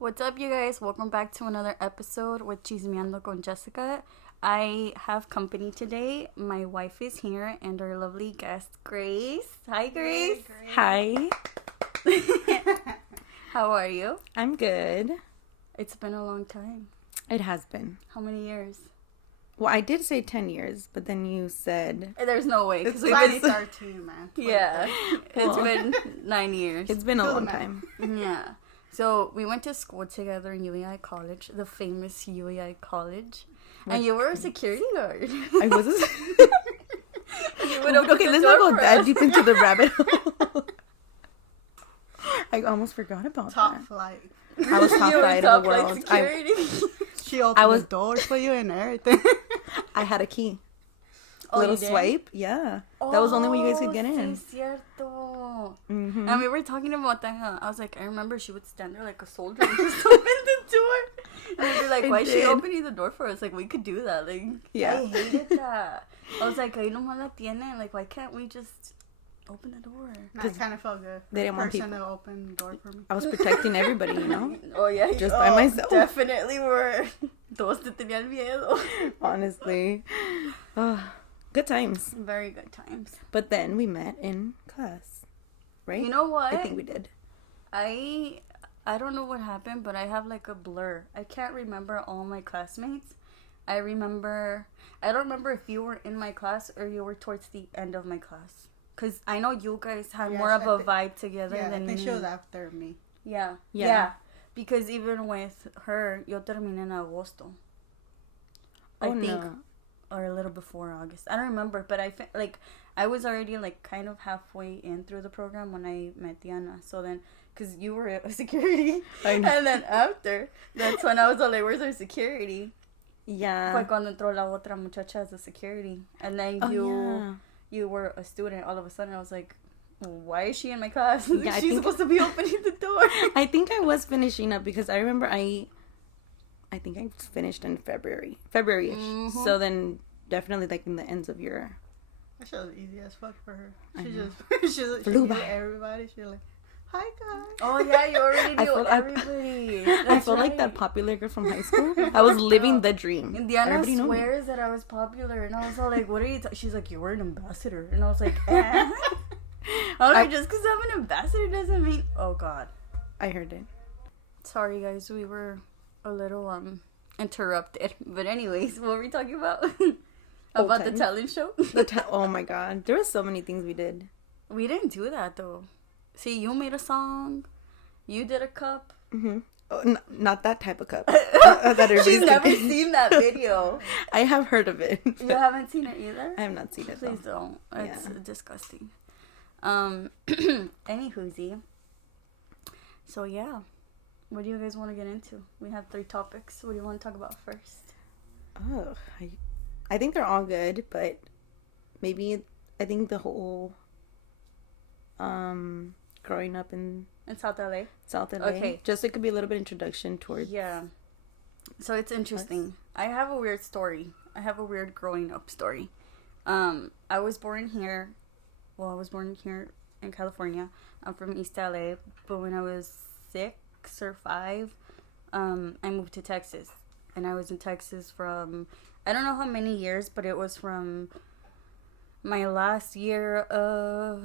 What's up, you guys? Welcome back to another episode with Chismeando con Jessica. I have company today. My wife is here and our lovely guest, Grace. Hi, Grace. Hi. How are you? I'm good. It's been a long time. It has been. How many years? Well, I did say 10 years, but then you said... There's no way. It's 2013, man. Yeah. It's been 9 years. It's been a long time. Yeah. So we went to school together in UEI College, the famous UEI College. And you were a security guard. I was a... Okay, let's not go that deep into the rabbit hole. I almost forgot about Top that. flight. I was top flight of the world. She opened the doors for you and everything. I had a key. Oh, Little you did? swipe, yeah. That was the only way you guys could get in. Sí, cierto. Mm-hmm. And we were talking about that. I was like, I remember she would stand there like a soldier and just open the door. And we'd be like, why is she opening the door for us? Like, we could do that. Like, yeah. I hated that. I was like, ahí nomás la tienen. Like, why can't we just open the door? I kind of felt good. They didn't want person people to open the door for me. I was protecting everybody, you know? Oh, yeah. Just by myself. Definitely were. Todos te tenían miedo. Honestly. Good times. Very good times. But then we met in class, right? You know what? I think we did. I don't know what happened, but I have like a blur. I can't remember all my classmates. I don't remember if you were in my class or you were towards the end of my class. Because I know you guys had more of a vibe together than me. I think she was after me. Yeah. Because even with her, yo terminé en agosto. I think. No. Or a little before August. I don't remember, but I was already like kind of halfway in through the program when I met Diana. So then, because you were a security, I know. and then after, that's when I was all like, where's our security? Yeah. Fue cuando entró la otra muchacha as a security. And then you were a student all of a sudden. I was like, why is she in my class? Yeah, She's supposed to be opening the door. I think I was finishing up because I remember I think I finished in February-ish. Mm-hmm. So then definitely like in the ends of your... That shit was easy as fuck for her. She Flew knew by. everybody. She was like, hi guys. Oh yeah, you already knew everybody. I felt like that popular girl from high school. I was living the dream. Indiana Everybody knew me. swears that I was popular, and I was all like, "What are you?" She's like, "You were an ambassador," and I was like, "Eh." I was like, "Just because I'm an ambassador doesn't mean." Oh God. I heard it. Sorry, guys. We were a little interrupted, but anyways, what were we talking about? About the talent show. Oh my God, there were so many things we did. We didn't do that though. See, you made a song. You did a cup. Mm-hmm. Oh, not that type of cup. That She's never seen that video. I have heard of it. You haven't seen it either? I have not seen it. Please though. don't. It's Yeah. disgusting. Anywhoosie. So yeah. What do you guys want to get into? We have 3 topics. What do you want to talk about first? Oh, I think they're all good, but maybe I think the whole growing up in South LA. South LA. Okay. Just it could be a little bit introduction towards. Yeah. So it's interesting. I have a weird story. I have a weird growing up story. I was born here. Well, I was born here in California. I'm from East LA, but when I was 6 or 5, I moved to Texas. And I was in Texas from, I don't know how many years, but it was from my last year of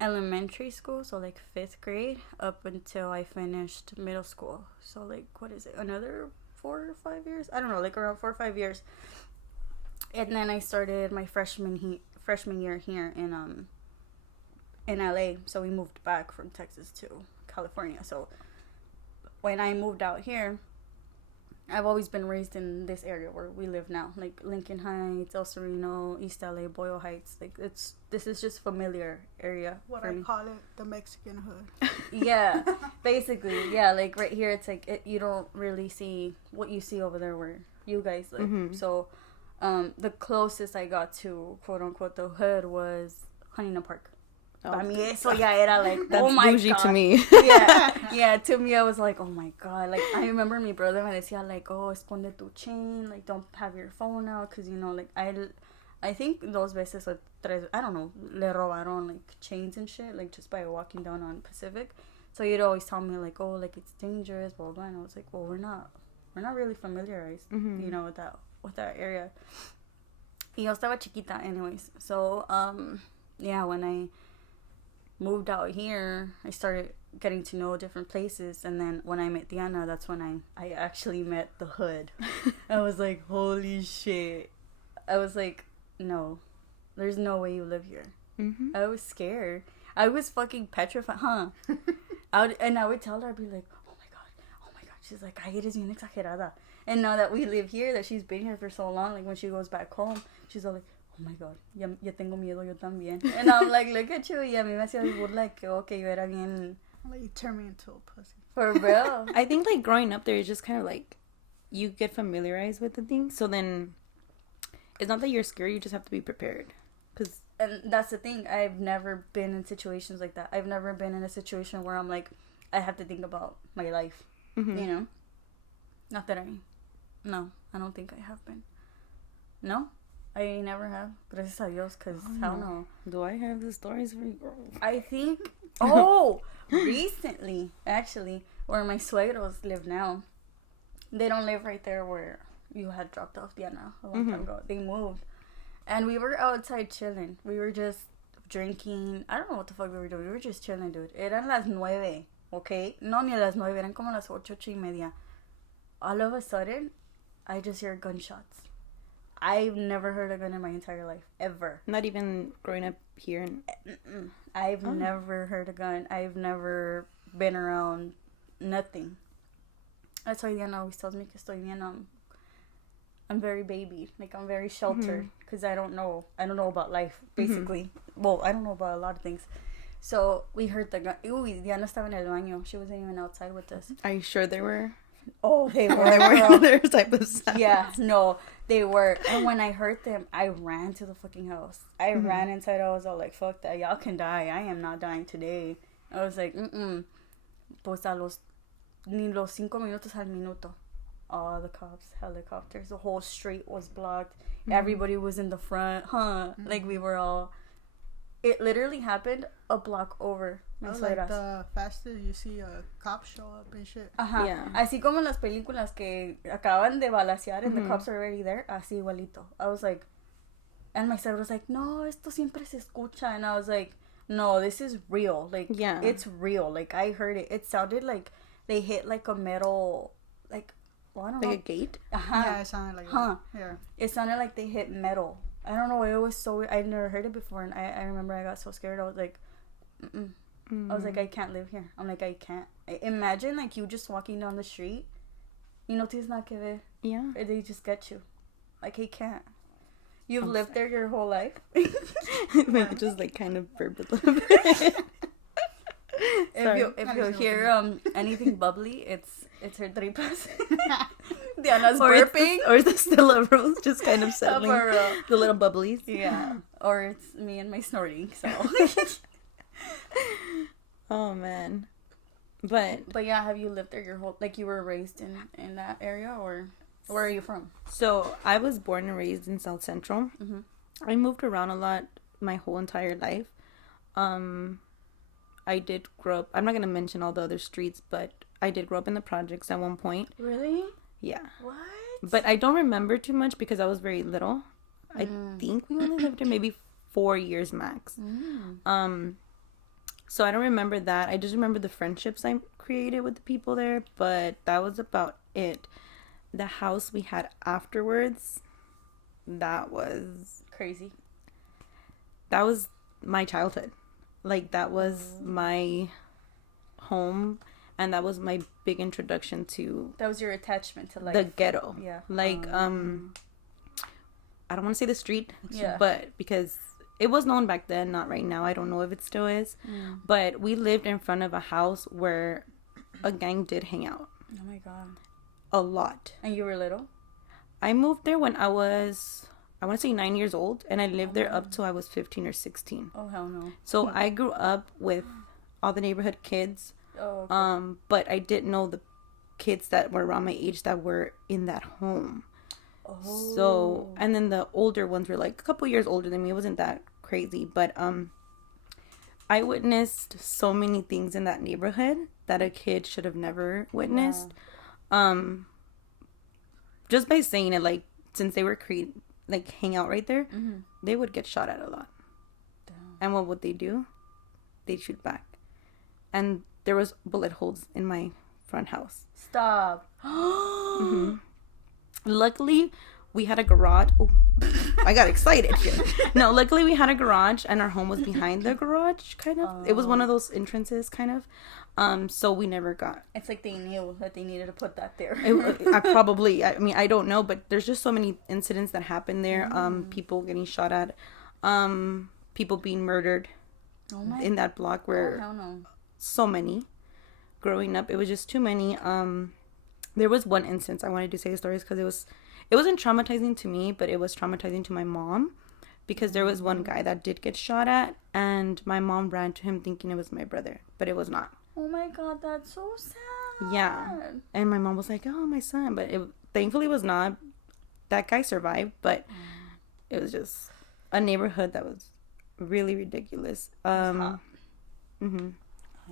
elementary school, so like 5th grade, up until I finished middle school. So like, what is it, another 4 or 5 years? I don't know, like around 4 or 5 years. And then I started my freshman year here in LA. So we moved back from Texas to California. So when I moved out here, I've always been raised in this area where we live now, like Lincoln Heights, El Sereno, East LA, Boyle Heights. Like this is just familiar area. What I call it, the Mexican hood. Yeah, basically, yeah. Like right here, it's like you don't really see what you see over there where you guys live. Mm-hmm. So, the closest I got to quote unquote the hood was Honeyna Park. Oh. I mean, so yeah, era like, that's oh my bougie God. to me. Yeah, to me, I was like, oh my God. Like, I remember my brother me decía, like, oh, esconde tu chain, like, don't have your phone out, because, you know, like, I think those veces, I don't know, le robaron, like, chains and shit, like, just by walking down on Pacific. So he'd always tell me like, oh, like it's dangerous, blah blah. And I was like, well, we're not really familiarized, you know, with that area. Y yo estaba chiquita, anyways. So yeah, when I moved out here, I started getting to know different places, and then when I met Diana, that's when I actually met the hood. I was like, holy shit. I was like, no, there's no way you live here. I was scared. I was fucking petrified, huh? I would tell her, I'd be like, oh my god. She's like, ay, eres bien exagerada. And now that we live here, that she's been here for so long, like when she goes back home, she's all like, oh my god, ya tengo miedo yo también. And I'm like, look at you. Y a mí me hacía burla que, okay, yo era bien. Like, you turn me into a pussy. For real. I think, like, growing up there is just kind of like, you get familiarized with the things. So then, it's not that you're scared, you just have to be prepared. And that's the thing. I've never been in situations like that. I've never been in a situation where I'm like, I have to think about my life. You know? Not that no, I don't think I have been. No? I never have. Gracias a Dios, because I don't know. Do I have the stories for you, girl? I think, recently, actually, where my suegros live now, they don't live right there where you had dropped off Diana a long time ago. They moved. And we were outside chilling. We were just drinking. I don't know what the fuck we were doing. We were just chilling, dude. Eran las 9, okay? No, ni las 9. Eran como las 8:30. All of a sudden, I just hear gunshots. I've never heard a gun in my entire life. Ever. Not even growing up here? I've never heard a gun. I've never been around nothing. That's why Diana always tells me que estoy bien, I'm very baby. Like, I'm very sheltered. Because I don't know about life, basically. Well, I don't know about a lot of things. So, we heard the gun. Uy, Diana estaba en el baño. She wasn't even outside with us. Are you sure they were? Oh, they were. They were other type of sound. Yeah, no, they were. And when I heard them, I ran to the fucking house. I ran inside. I was all like, fuck that. Y'all can die. I am not dying today. I was like, Pues ni los 5 minutos al minuto. All the cops, helicopters, the whole street was blocked. Everybody was in the front, like we were all. It literally happened a block over. Like the faster you see a cop show up and shit. Yeah. Así como en las películas que acaban de balacear and the cops are already there. Así igualito. I was like, and my son was like, no, esto siempre se escucha. And I was like, no, this is real. Like, it's real. Like, I heard it. It sounded like they hit like a metal, like, well, I don't know. Like a gate? Yeah, it sounded like that. Yeah. It sounded like they hit metal. I don't know. It was so weird. I never heard it before. And I remember I got so scared. I was like, I was like, I can't live here. I'm like, I can't. Imagine, like, you just walking down the street. You know, tienes nada que ver. Yeah. Or they just get you. Like, I can't. You've lived there your whole life. Just, like, kind of burped a little bit. If you hear anything bubbly, it's her tripas. Diana's burping. Or it's the Stella Rose just kind of settling. The little bubblies. Yeah. Or it's me and my snorting, so. Oh, man. But yeah, have you lived there your whole, like, you were raised in that area, or where are you from? So, I was born and raised in South Central. I moved around a lot my whole entire life. I did grow up, I'm not going to mention all the other streets, but I did grow up in the projects at one point. Really? Yeah. What? But I don't remember too much because I was very little. I think we only lived there maybe 4 years max. So I don't remember that. I just remember the friendships I created with the people there, but that was about it. The house we had afterwards, that was crazy. That was my childhood. Like, that was my home, and that was my big introduction to... That was your attachment to life. The ghetto. Yeah. Like, I don't want to say the street, but because it was known back then, not right now. I don't know if it still is. But we lived in front of a house where a gang did hang out. Oh, my God. A lot. And you were little? I moved there when I was... I want to say 9 years old, and I lived there up till I was 15 or 16. Oh, hell no. So I grew up with all the neighborhood kids. Oh, okay. But I didn't know the kids that were around my age that were in that home. Oh. So, and then the older ones were like a couple years older than me. It wasn't that crazy, but I witnessed so many things in that neighborhood that a kid should have never witnessed. Just by saying it, like, since they were hang out right there, they would get shot at a lot. Damn. And what would they do? They'd shoot back. And there was bullet holes in my front house. Stop. Luckily, we had a garage. Oh, I got excited here. No, luckily we had a garage, and our home was behind the garage, kind of. It was one of those entrances, kind of. So we never got. It's like they knew that they needed to put that there. I mean, I don't know, but there's just so many incidents that happen there. People getting shot at, people being murdered in that block. Where so many. Growing up, it was just too many. There was one instance I wanted to say stories because it wasn't traumatizing to me, but it was traumatizing to my mom, because there was one guy that did get shot at, and my mom ran to him thinking it was my brother, but it was not. Oh my God, that's so sad. Yeah, and my mom was like, "Oh, my son," but it thankfully was not. That guy survived, but it was just a neighborhood that was really ridiculous. It was hot.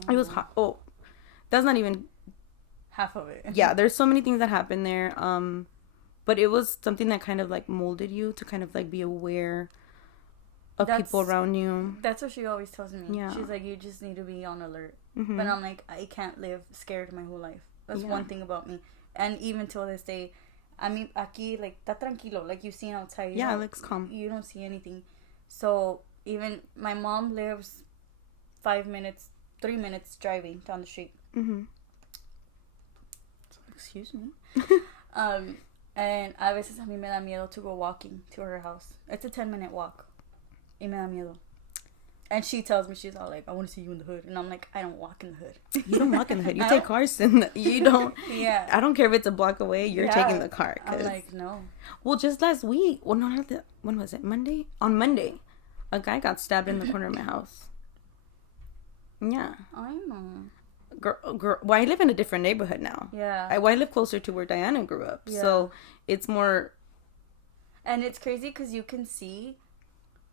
It was hot. Oh, that's not even half of it. Yeah, there's so many things that happen there. But it was something that kind of like molded you to kind of like be aware of people around you. That's what she always tells me. Yeah. She's like, you just need to be on alert. But I'm like, I can't live scared my whole life. That's one thing about me. And even till this day, I mean, aquí, like, está tranquilo. Like, you've seen outside. Yeah, it looks calm. You don't see anything. So, even my mom lives 3 minutes driving down the street. Excuse me. And a veces a mí me da miedo to go walking to her house. It's a 10-minute walk. Y me da miedo. And she tells me, she's all like, I want to see you in the hood. And I'm like, I don't walk in the hood. You don't walk in the hood. You take cars you don't. Yeah. I don't care if it's a block away. You're taking the car. I'm like, no. Well, just last week. Well, no, when was it? Monday? On Monday. A guy got stabbed in the corner of my house. Yeah. I know. Girl, well, I live in a different neighborhood now. Yeah. I live closer to where Diana grew up. Yeah. So it's more. And it's crazy because you can see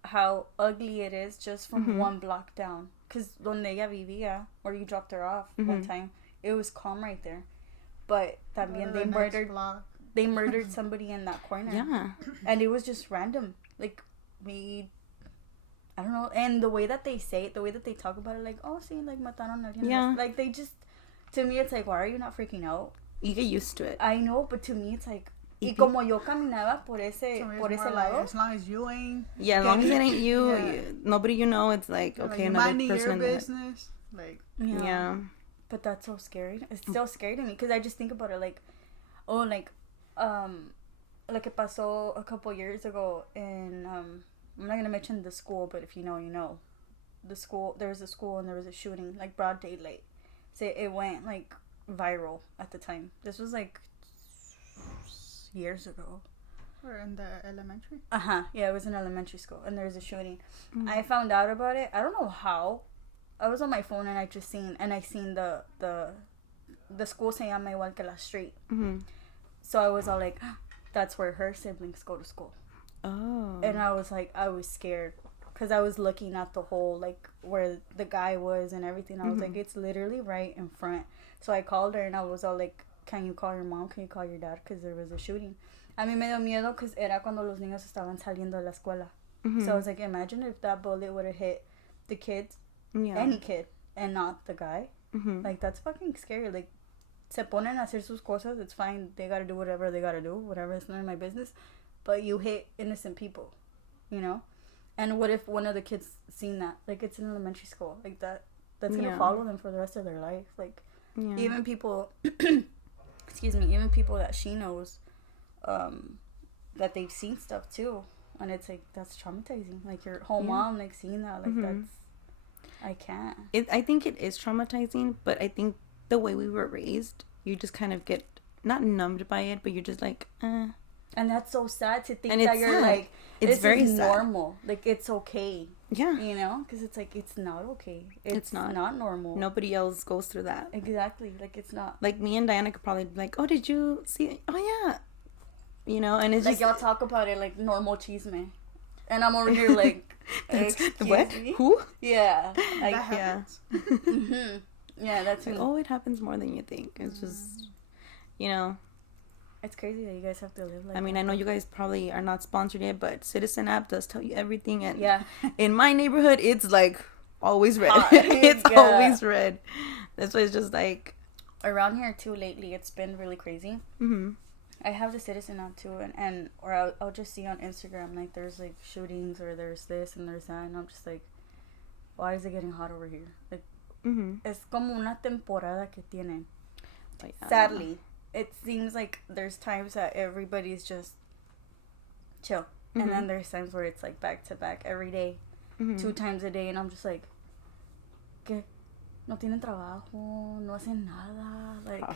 how ugly it is just from one block down. Because donde ella vivía, where you dropped her off one time, it was calm right there. But también they murdered somebody in that corner. Yeah. And it was just random. Like, I don't know, and the way that they say it, the way that they talk about it, like, oh, sí, like, mataron a alguien. Yeah. Like, they just, to me, it's like, why are you not freaking out? You get used to it. I know, but to me, it's like, y como yo caminaba por ese lado. As long as you ain't. Yeah, as long as it ain't you, nobody you know, it's like, okay, another person in business. Like, yeah. But that's so scary. It's still scary to me, because I just think about it, like, oh, like it pasó a couple years ago in, I'm not going to mention the school, but if you know, you know. The school, there was a school and there was a shooting, like, broad daylight. So it went, like, viral at the time. This was, like, years ago. Or in the elementary? Yeah, it was in elementary school. And there was a shooting. I found out about it. I don't know how. I was on my phone and I seen the school se llama igual que la street. So I was all like, that's where her siblings go to school. Oh. And I was like, I was scared because I was looking at the whole, like, where the guy was and everything. I was like, it's literally right in front. So I called her and I was all like, can you call your mom? Can you call your dad? Because there was a shooting. A mí me dio miedo because era cuando los niños estaban saliendo de la escuela. So I was like, imagine if that bullet would have hit the kids, any kid, and not the guy. Like, that's fucking scary. Like, se ponen a hacer sus cosas. It's fine. They got to do whatever they got to do. Whatever. It's none of my business. But you hit innocent people, you know? And what if one of the kids seen that? Like, it's in elementary school. Like, that's going to follow them for the rest of their life. Like, even people, even people that she knows, that they've seen stuff, too. And it's, like, that's traumatizing. Like, your whole mom, like, seeing that. Like, that's, I can't. I think it is traumatizing, but I think the way we were raised, you just kind of get, not numbed by it, but you're just like, And that's so sad to think that you're sad. Like, it's very normal. Like, it's okay. Yeah. You know? Because it's like, it's not okay. It's not normal. Nobody else goes through that. Exactly. Like, it's not. Like, me and Diana could probably be like, oh, did you see? Oh, yeah. You know? And it's like, y'all talk about it like normal chisme. And I'm over here like, what? Me? Who? Yeah. Yeah. Mm-hmm. Yeah, that's like, oh, it happens more than you think. It's just, you know. It's crazy that you guys have to live like I mean, that. I know you guys probably are not sponsored yet, but Citizen app does tell you everything. And yeah. in my neighborhood, it's like always red. It's always red. That's why it's just like. Around here too lately, it's been really crazy. Mm-hmm. I have the Citizen app too, or I'll just see on Instagram like there's like shootings or there's this and there's that, and I'm just like, why is it getting hot over here? Like, es como una temporada que tienen. Sadly, it seems like there's times that everybody's just chill, and then there's times where it's like back to back every day, 2 times a day, and I'm just like, ¿qué? No tienen trabajo, no hacen nada, like.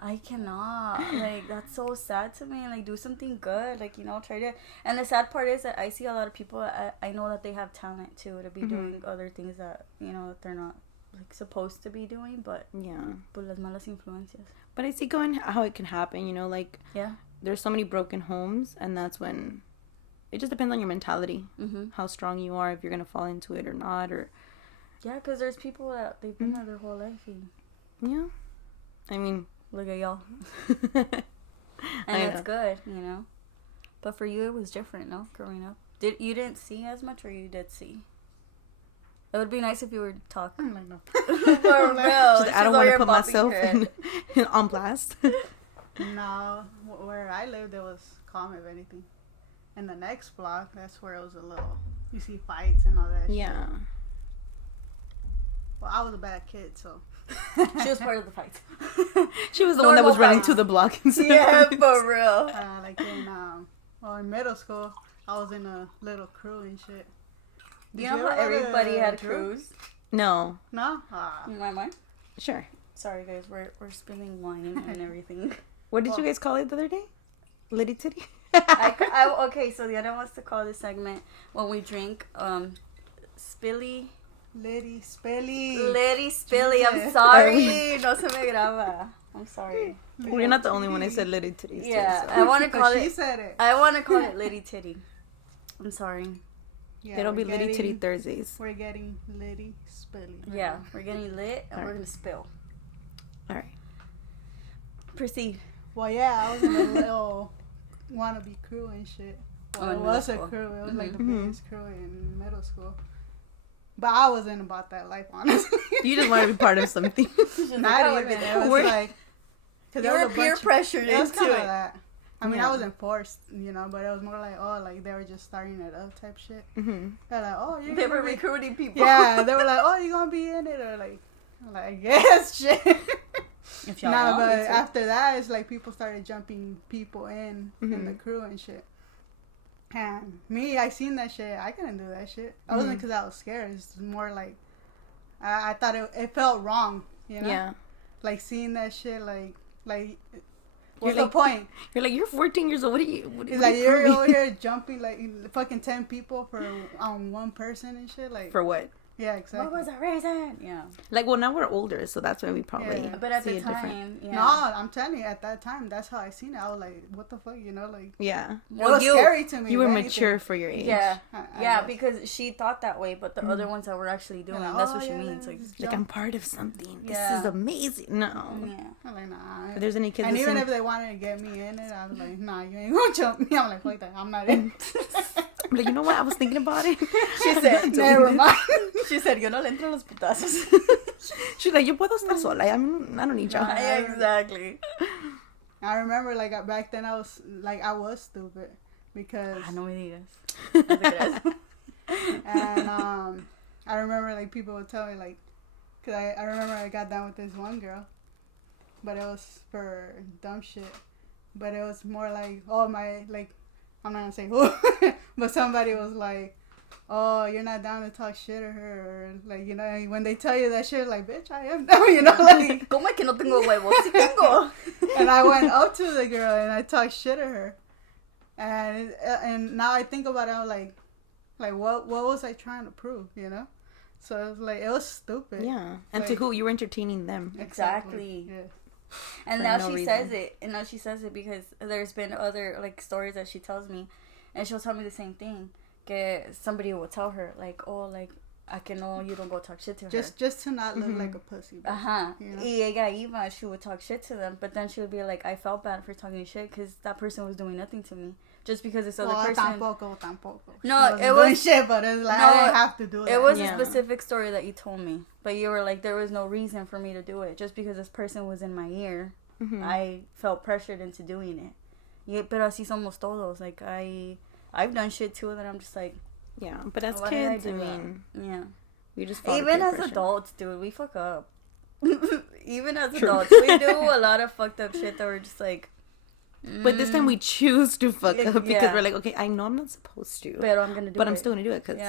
I cannot. Like, that's so sad to me. Like, do something good. Like, you know, try to... And the sad part is that I see a lot of people... I know that they have talent, too, to be doing other things that, you know, that they're not, like, supposed to be doing. But... Yeah. But las malas influencias. But I see how it can happen, you know, like... Yeah. There's so many broken homes, and that's when... It just depends on your mentality. How strong you are, if you're going to fall into it or not, or... Yeah, because there's people that they've been there their whole life. And... Yeah. I mean... Look at y'all. And it's good, you know. But for you, it was different, no? Growing up, you didn't see as much, or you did see? It would be nice if you were talking. No. For real. I don't want to put myself on blast. No, where I lived, it was calm, if anything. In the next block, that's where it was a little. You see fights and all that. Yeah. Shit. Well, I was a bad kid, so. She was part of the fight. She was the one that was running to the block. Yeah, for real. Like in middle school, I was in a little crew and shit. You know how everybody had crews? No. No? You mind mine? Sure. Sorry, guys. We're spilling wine and everything. What did you guys call it the other day? Litty titty? Okay, so Diana wants to call this segment when we drink spilly... Litty Spilly. I'm sorry. No se me graba. I'm sorry. Well, you're not the only one I said litty titties. Yeah, too, so. I want to call it. She said it. I want to call it litty titty. I'm sorry. Yeah, it'll be litty titty Thursdays. We're getting litty spilly. Right now. We're getting lit and we're gonna spill. All right. Proceed. Well, yeah, I was in a little wannabe crew and shit. Well, it was a crew. It was like the biggest crew in middle school. But I wasn't about that life, honestly. You just want to be part of something. Not even. It was like... You were peer pressured into it. That. I mean, I wasn't forced, you know, but it was more like, oh, like, they were just starting it up type shit. They're like, oh, they were recruiting people. Yeah, they were like, oh, you gonna be in it? Or like, I'm like, yes, shit. If y'all but after that, it's like people started jumping people in the crew and shit. And me, I seen that shit. I couldn't do that shit. I wasn't because I was scared. It's more like I thought it felt wrong, you know? Yeah. Like seeing that shit, like what's the point? You're like, you're 14 years old. It's like you're over here jumping like fucking 10 people for one person and shit. Like for what? Yeah, exactly. What was the reason? Yeah. Like, well, now we're older, so that's why we probably but at the time, No, I'm telling you, at that time, that's how I seen it. I was like, what the fuck, you know, like... Yeah. It was scary to me. You were mature for your age. Yeah. Yeah, because she thought that way, but the other ones that were actually doing it, that's what she means. Like, I'm part of something. Yeah. This is amazing. No. Yeah. I'm like, nah. If there's any kids and even if they wanted to get me in it, I was like, nah, you ain't gonna jump me. I'm like, fuck that. I'm not in. I'm like, you know what? I was thinking about it. She said, never mind. She said, yo no le entro los putazos. She's like, yo puedo estar sola. I don't need y'all. Yeah, exactly. I remember, like, back then I was stupid because... no me digas. And I remember, like, people would tell me, like, because I remember I got down with this one girl, but it was for dumb shit. But it was more like, oh, my, like, I'm not gonna say who, but somebody was like, oh, you're not down to talk shit to her, or like, you know, when they tell you that shit, like, bitch, I am down, you know, like, ¿Cómo es que no tengo huevos? Sí tengo. And I went up to the girl and I talked shit to her, and now I think about it, I'm like what was I trying to prove, you know? So it was like, it was stupid. Yeah, and like, to who? You were entertaining them. Exactly. Yeah. And now she says it. And now she says it because there's been other, like, stories that she tells me. And she'll tell me the same thing. que somebody will tell her, like, oh, like, I can know you don't go talk shit to her. Just to not look like a pussy. You know? Y ella iba, she would talk shit to them, but then she would be like, I felt bad for talking shit because that person was doing nothing to me. Just because this other person. Tampoco. No, it was shit, but it's like, I didn't have to do it. It was a specific story that you told me, but you were like, there was no reason for me to do it. Just because this person was in my ear, I felt pressured into doing it. Yeah, pero así somos todos. Like, I've done shit too, and then I'm just like, yeah, but as kids, I mean, yeah, we just even as adults, dude, we fuck up. Even as adults, we do a lot of fucked up shit that we're just like. But this time we choose to fuck up because we're like, okay, I know I'm not supposed to, but I'm gonna do it. But I'm still gonna do it because,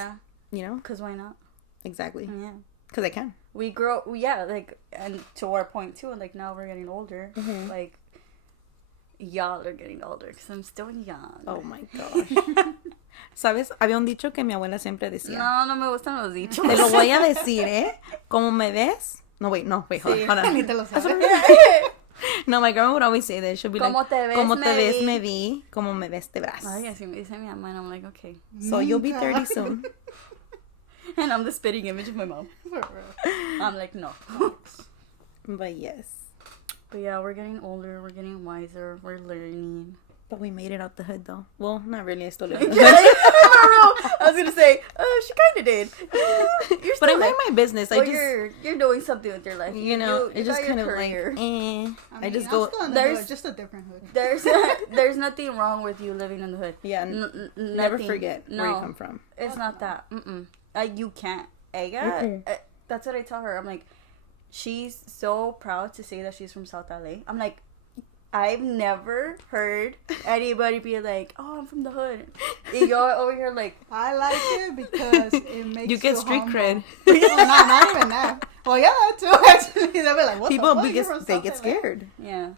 you know, because why not? Exactly. Yeah. Because I can. We grow, like, and to our point too, like now we're getting older, like. Y'all are getting older because I'm still young. Oh my gosh. ¿Sabes? Había un dicho que mi abuela siempre decía. No me gustan los dichos. Te lo voy a decir, ¿eh? ¿Cómo me ves? No, wait, hold on. Ni te lo sabes. No, my grandma would always say this. She'll be como like, te ves, como te ves, me vi. Como me ves, te verás. Ay, así me dice mi mamá, and I'm like, okay. So you'll be 30 soon. And I'm the spitting image of my mom. I'm like, no. But yes. But yeah, we're getting older, we're getting wiser, we're learning. But we made it out the hood, though. Well, not really. I still live in the hood. I was gonna say, she kind of did. You're but I mind my business. Well, you're doing something with your life. You know, it's just kind of career. Like, I just go. There's just a different hood. There's nothing wrong with you living in the hood. Yeah, never forget where you come from. It's not that. You can't. That's what I tell her. I'm like, she's so proud to say that she's from South LA. I'm like, I've never heard anybody be like, oh, I'm from the hood. And you're over here like, I like it because it makes you get street cred. Well, not even that. Well, yeah, that too. Actually, they'll be like, what people the fuck? They get scared. Yeah.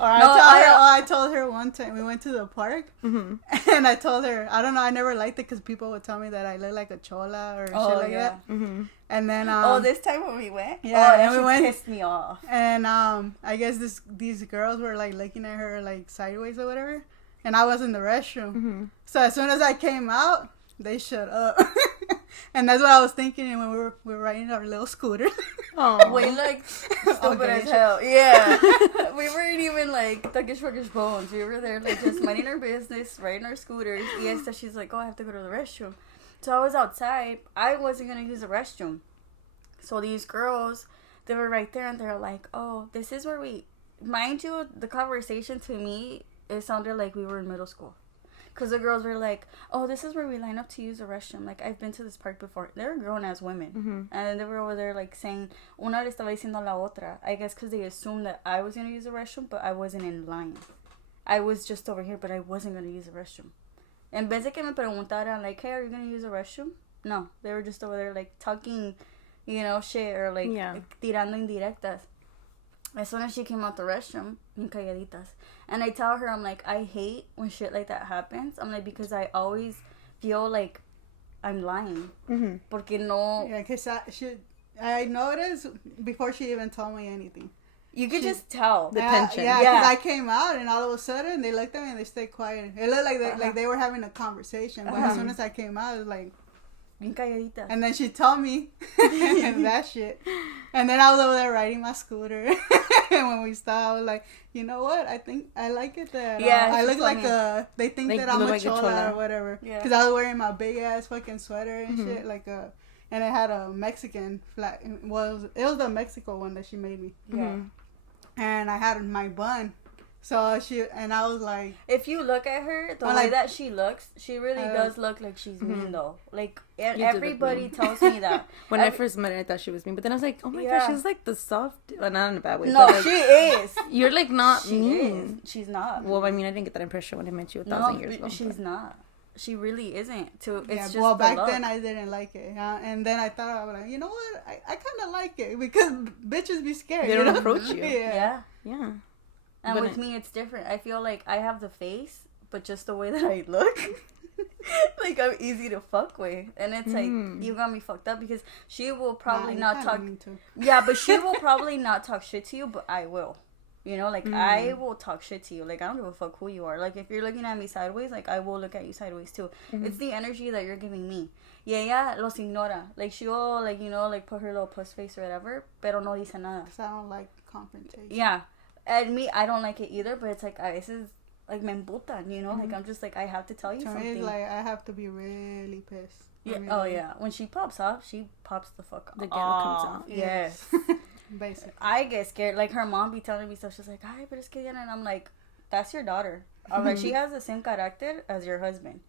Or I told her one time we went to the park, and I told her, I don't know, I never liked it because people would tell me that I look like a chola or shit like that. And then this time when we went, and we went, pissed me off. And I guess these girls were like looking at her like sideways or whatever, and I was in the restroom. So as soon as I came out, they shut up. And that's what I was thinking when we were riding our little scooter. Oh, we like stupid as hell. Yeah, we weren't even like thuggish bones. We were there like just minding our business, riding our scooters. Yes, so she's like, oh, I have to go to the restroom. So I was outside. I wasn't gonna use the restroom. So these girls, they were right there, and they're like, oh, this is where we. Mind you, the conversation to me, it sounded like we were in middle school. Because the girls were like, oh, this is where we line up to use the restroom. Like, I've been to this park before. They were grown-ass women. And they were over there, like, saying, una le estaba diciendo a la otra. I guess because they assumed that I was going to use the restroom, but I wasn't in line. I was just over here, but I wasn't going to use the restroom. En vez de que me preguntaran, like, hey, are you going to use the restroom? No. They were just over there, like, talking, you know, shit, or, like, tirando indirectas. As soon as she came out the restroom, bien calladitas. And I tell her, I'm like, I hate when shit like that happens. I'm like, because I always feel like I'm lying. Porque no... Yeah, because I noticed before she even told me anything. You could just tell. The tension. Yeah, because I came out and all of a sudden they looked at me and they stayed quiet. It looked like they were having a conversation. But as soon as I came out, it was like... Bien calladitas. And then she told me that shit. And then I was over there riding my scooter. And when we stopped, I was like, you know what? I think I like it that I look like they think that I'm a chola or whatever. Because I was wearing my big ass fucking sweater and shit. And it had a Mexican flag. It was the Mexico one that she made me. Yeah. And I had my bun. So I was like... If you look at her, the way that she looks, she really does look like she's mean, though. Like, everybody tells me that. When I first met her, I thought she was mean. But then I was like, oh my gosh, she's like the soft... Well, not in a bad way. No, but like, she is. You're like not mean. She's not. Well, I mean, I didn't get that impression when I met you 1,000 years ago. She's not. She really isn't. It's just back then I didn't like it. And then I thought, I was like, you know what? I kind of like it. Because bitches be scared. They don't approach you. Yeah. And but with me, it's different. I feel like I have the face, but just the way that I look, like I'm easy to fuck with. And it's like, you got me fucked up because she will probably not talk. Yeah, but she will probably not talk shit to you, but I will. You know, like, I will talk shit to you. Like, I don't give a fuck who you are. Like, if you're looking at me sideways, like, I will look at you sideways, too. It's the energy that you're giving me. Y ella los ignora. Like, she'll, like, you know, like, put her little puss face or whatever, pero no dice nada. Because I don't like confrontation. Yeah. And me, I don't like it either, but it's like, a veces, like, me emputan, you know? Like, I'm just like, I have to tell you something. To me, it's like, I have to be really pissed. Yeah. Oh, yeah. When she pops off, she pops the fuck off. The ghetto comes out. Yes. Basically. I get scared. Like, her mom be telling me stuff. She's like, ay, pero es que Diana. And I'm like, that's your daughter. I'm like, she has the same character as your husband.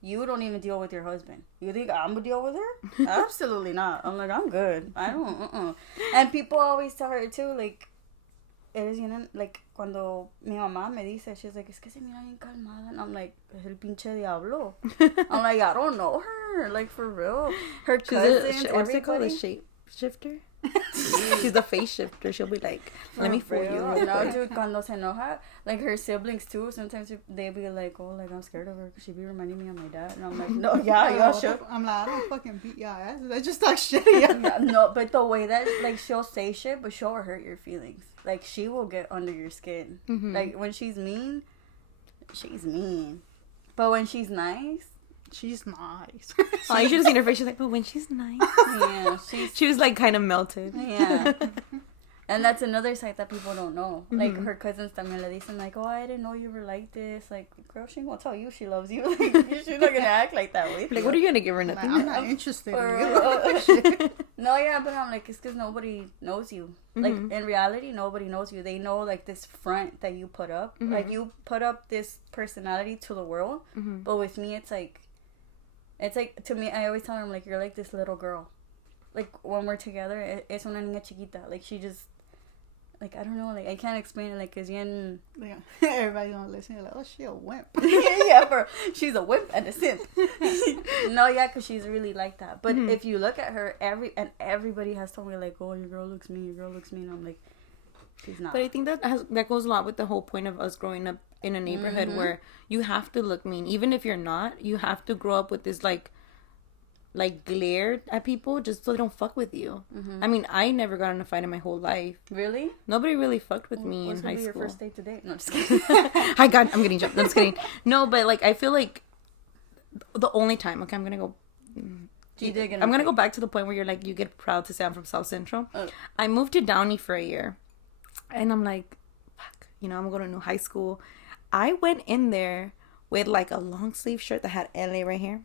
You don't even deal with your husband. You think I'm gonna deal with her? Absolutely not. I'm like, I'm good. I don't, And people always tell her, too, like, eres bien, like, cuando mi mamá me dice, she's like, es que se mira bien calmada. And I'm like, es el pinche diablo. I'm like, I don't know her. Like, for real. Her cousins, what's it called? A everybody. shapeshifter? She's the face shifter. She'll be like, let me fool you. No, dude, cuando se enoja, like, her siblings, too, sometimes they be like, oh, like, I'm scared of her because she be reminding me of my dad. And I'm like, no, yeah, y'all should. I'm like, I don't fucking beat y'all ass. I just talk shit to y'all. Yeah, no, but the way that, like, she'll say shit, but she'll hurt your feelings. Like, she will get under your skin. Like, when she's mean, she's mean. But when she's nice, she's nice. Oh, you should have seen her face. She's like, but when she's nice. Yeah, she was like kind of melted. Yeah. And that's another side that people don't know. Like, her cousins también le dicen, like, oh, I didn't know you were like this. Like, girl, she ain't gonna tell you she loves you. Like, she's not gonna act like that way. Like, what are you gonna give her? Nothing? Like, I'm not interested in you. No, yeah, but I'm like, it's because nobody knows you. Like, in reality, nobody knows you. They know, like, this front that you put up. Like, you put up this personality to the world. But with me, it's like, to me, I always tell her, I'm like, you're like this little girl. Like, when we're together, es una niña chiquita. Like, she just, like, I don't know, like, I can't explain it, like, cause bien... Yeah. Everybody's gonna listen, like, oh, she a wimp. Yeah, bro, she's a wimp and a simp. No, yeah, cause she's really like that. But if you look at her, everybody has told me, like, oh, your girl looks mean, and I'm like, she's not. But I think that goes a lot with the whole point of us growing up in a neighborhood where you have to look mean. Even if you're not, you have to grow up with this, like glare at people just so they don't fuck with you. I mean, I never got in a fight in my whole life. Really? Nobody really fucked with me in high school. What's your first date to date? No, just kidding. Hi, God, I'm getting jumped. No, just kidding. No, but, like, I feel like the only time, okay, I'm gonna go back to the point where you're like, you get proud to say I'm from South Central. I moved to Downey for a year. And I'm like, fuck, you know, I'm going to a new high school. I went in there with, like, a long sleeve shirt that had LA right here.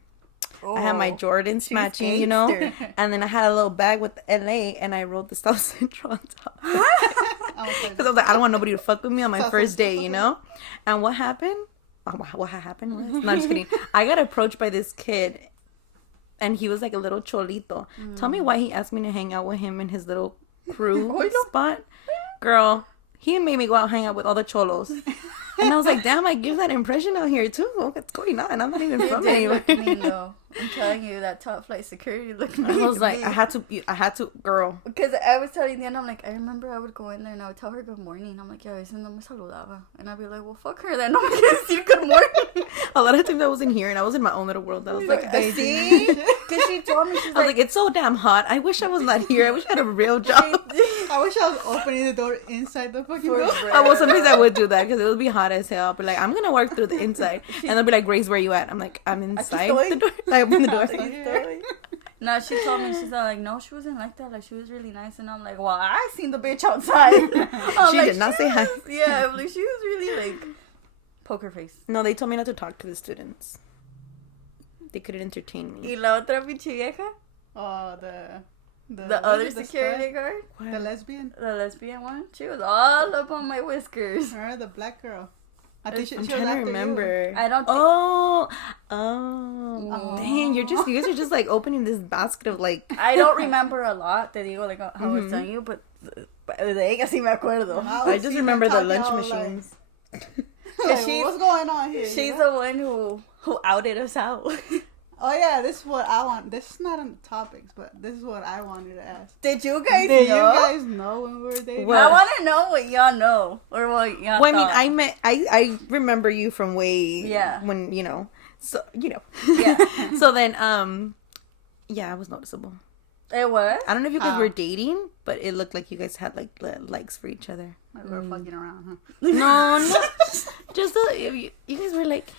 Oh, I had my Jordans matching, you know, and then I had a little bag with LA, and I wrote the South Central on top. Because I was like, I don't want nobody to fuck with me on my first day, you know. And what happened? What happened was, no, I'm just kidding. I got approached by this kid, and he was like a little cholito. Tell me why he asked me to hang out with him in his little crew spot, girl. He made me go out and hang out with all the cholos. And I was like, damn, I give that impression out here, too. What's going on? I'm not even from anywhere. I'm telling you, that top flight security looked mean. I was like, I had to, girl. Because I was telling Diana, I'm like, I remember I would go in there and I would tell her good morning. I'm like, yeah, ese no me saludaba. And I'd be like, well, fuck her then. No me quiere decir good morning. A lot of times I was in here and I was in my own little world. I was like, see? Because she told me, I was like, it's so damn hot. I wish I was not here. I wish I had a real job. I wish I was opening the door inside the fucking door. Well, sometimes I would do that because it would be hot as hell. But like, I'm going to work through the inside. And they'll be like, Grace, where you at? I'm like, I'm inside the door. I open the door. No, she told me, she's like, no, she wasn't like that. Like, she was really nice. And I'm like, well, I seen the bitch outside. She did not say hi. Yeah, like, she was really like, poker face. No, they told me not to talk to the students. They couldn't entertain me. ¿Y la otra pinche vieja? Oh, the other security guard? What? The lesbian? The lesbian one? She was all up on my whiskers. Her, the black girl. I think she I'm was trying to remember. You. I don't think... Oh. Dang, you guys are just like opening this basket of like... I don't remember a lot, te digo, like how I was telling you, but de ella sí me acuerdo. I just remember the lunch machines. Like, what's going on here? She's the one who outed us out. Oh yeah, this is what I want. This is not on the topics, but this is what I wanted to ask. Did you guys know? Did you guys know when we were dating? What? I want to know what y'all know or what y'all. Well, I mean, I remember you from way when so yeah. So then I was noticeable. It was. I don't know if you guys were dating, but it looked like you guys had like likes for each other. Like we're fucking around, huh? No. Just you guys were like,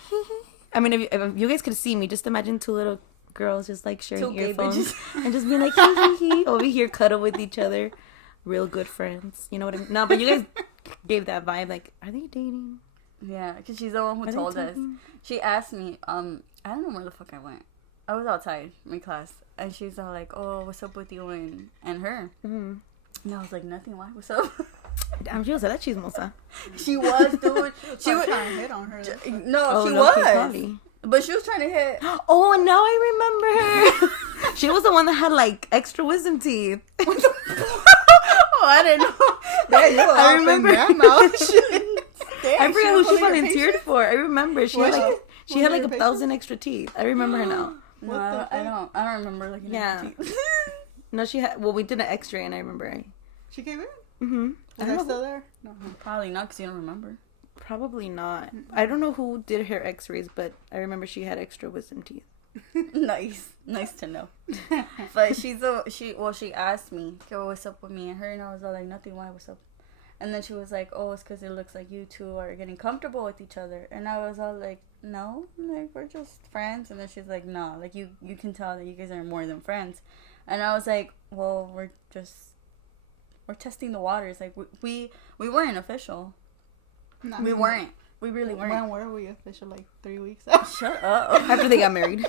I mean, if you guys could see me, just imagine two little girls just like sharing earphones and just being like, over here, cuddle with each other. Real good friends. You know what I mean? No, but you guys gave that vibe. Like, are they dating? Yeah, because she's the one who told us. She asked me, I don't know where the fuck I went. I was outside my class, and she's all like, "Oh, what's up with you and her?" Mm-hmm. And I was like, "Nothing. Why? What's up?" Damn, she was that chismosa. She was, dude. She was trying to hit on her. No, she was. But she was trying to hit. Oh, now I remember her. She was the one that had like extra wisdom teeth. Oh, I didn't know. Yeah, I remember that mouth. Damn, I forgot who she volunteered for. I remember she had like 1,000 extra teeth. I remember her now. No, I don't remember looking at her teeth. No, she had. Well, we did an X-ray, and I remember. She came in. Mm-hmm. Is that still there? No, probably not, because you don't remember. Probably not. I don't know who did her X-rays, but I remember she had extra wisdom teeth. Nice to know. But she asked me, "Okay, what's up with me and her?" And I was all like, "Nothing. Why? What's up?" And then she was like, "Oh, it's because it looks like you two are getting comfortable with each other." And I was all like, "No, like we're just friends." And then she's like, "No, like you can tell that you guys are more than friends." And I was like, "Well, we're testing the waters. Like we weren't official. No, we weren't. We really weren't." When were we official? Like 3 weeks. Shut up. After they got married.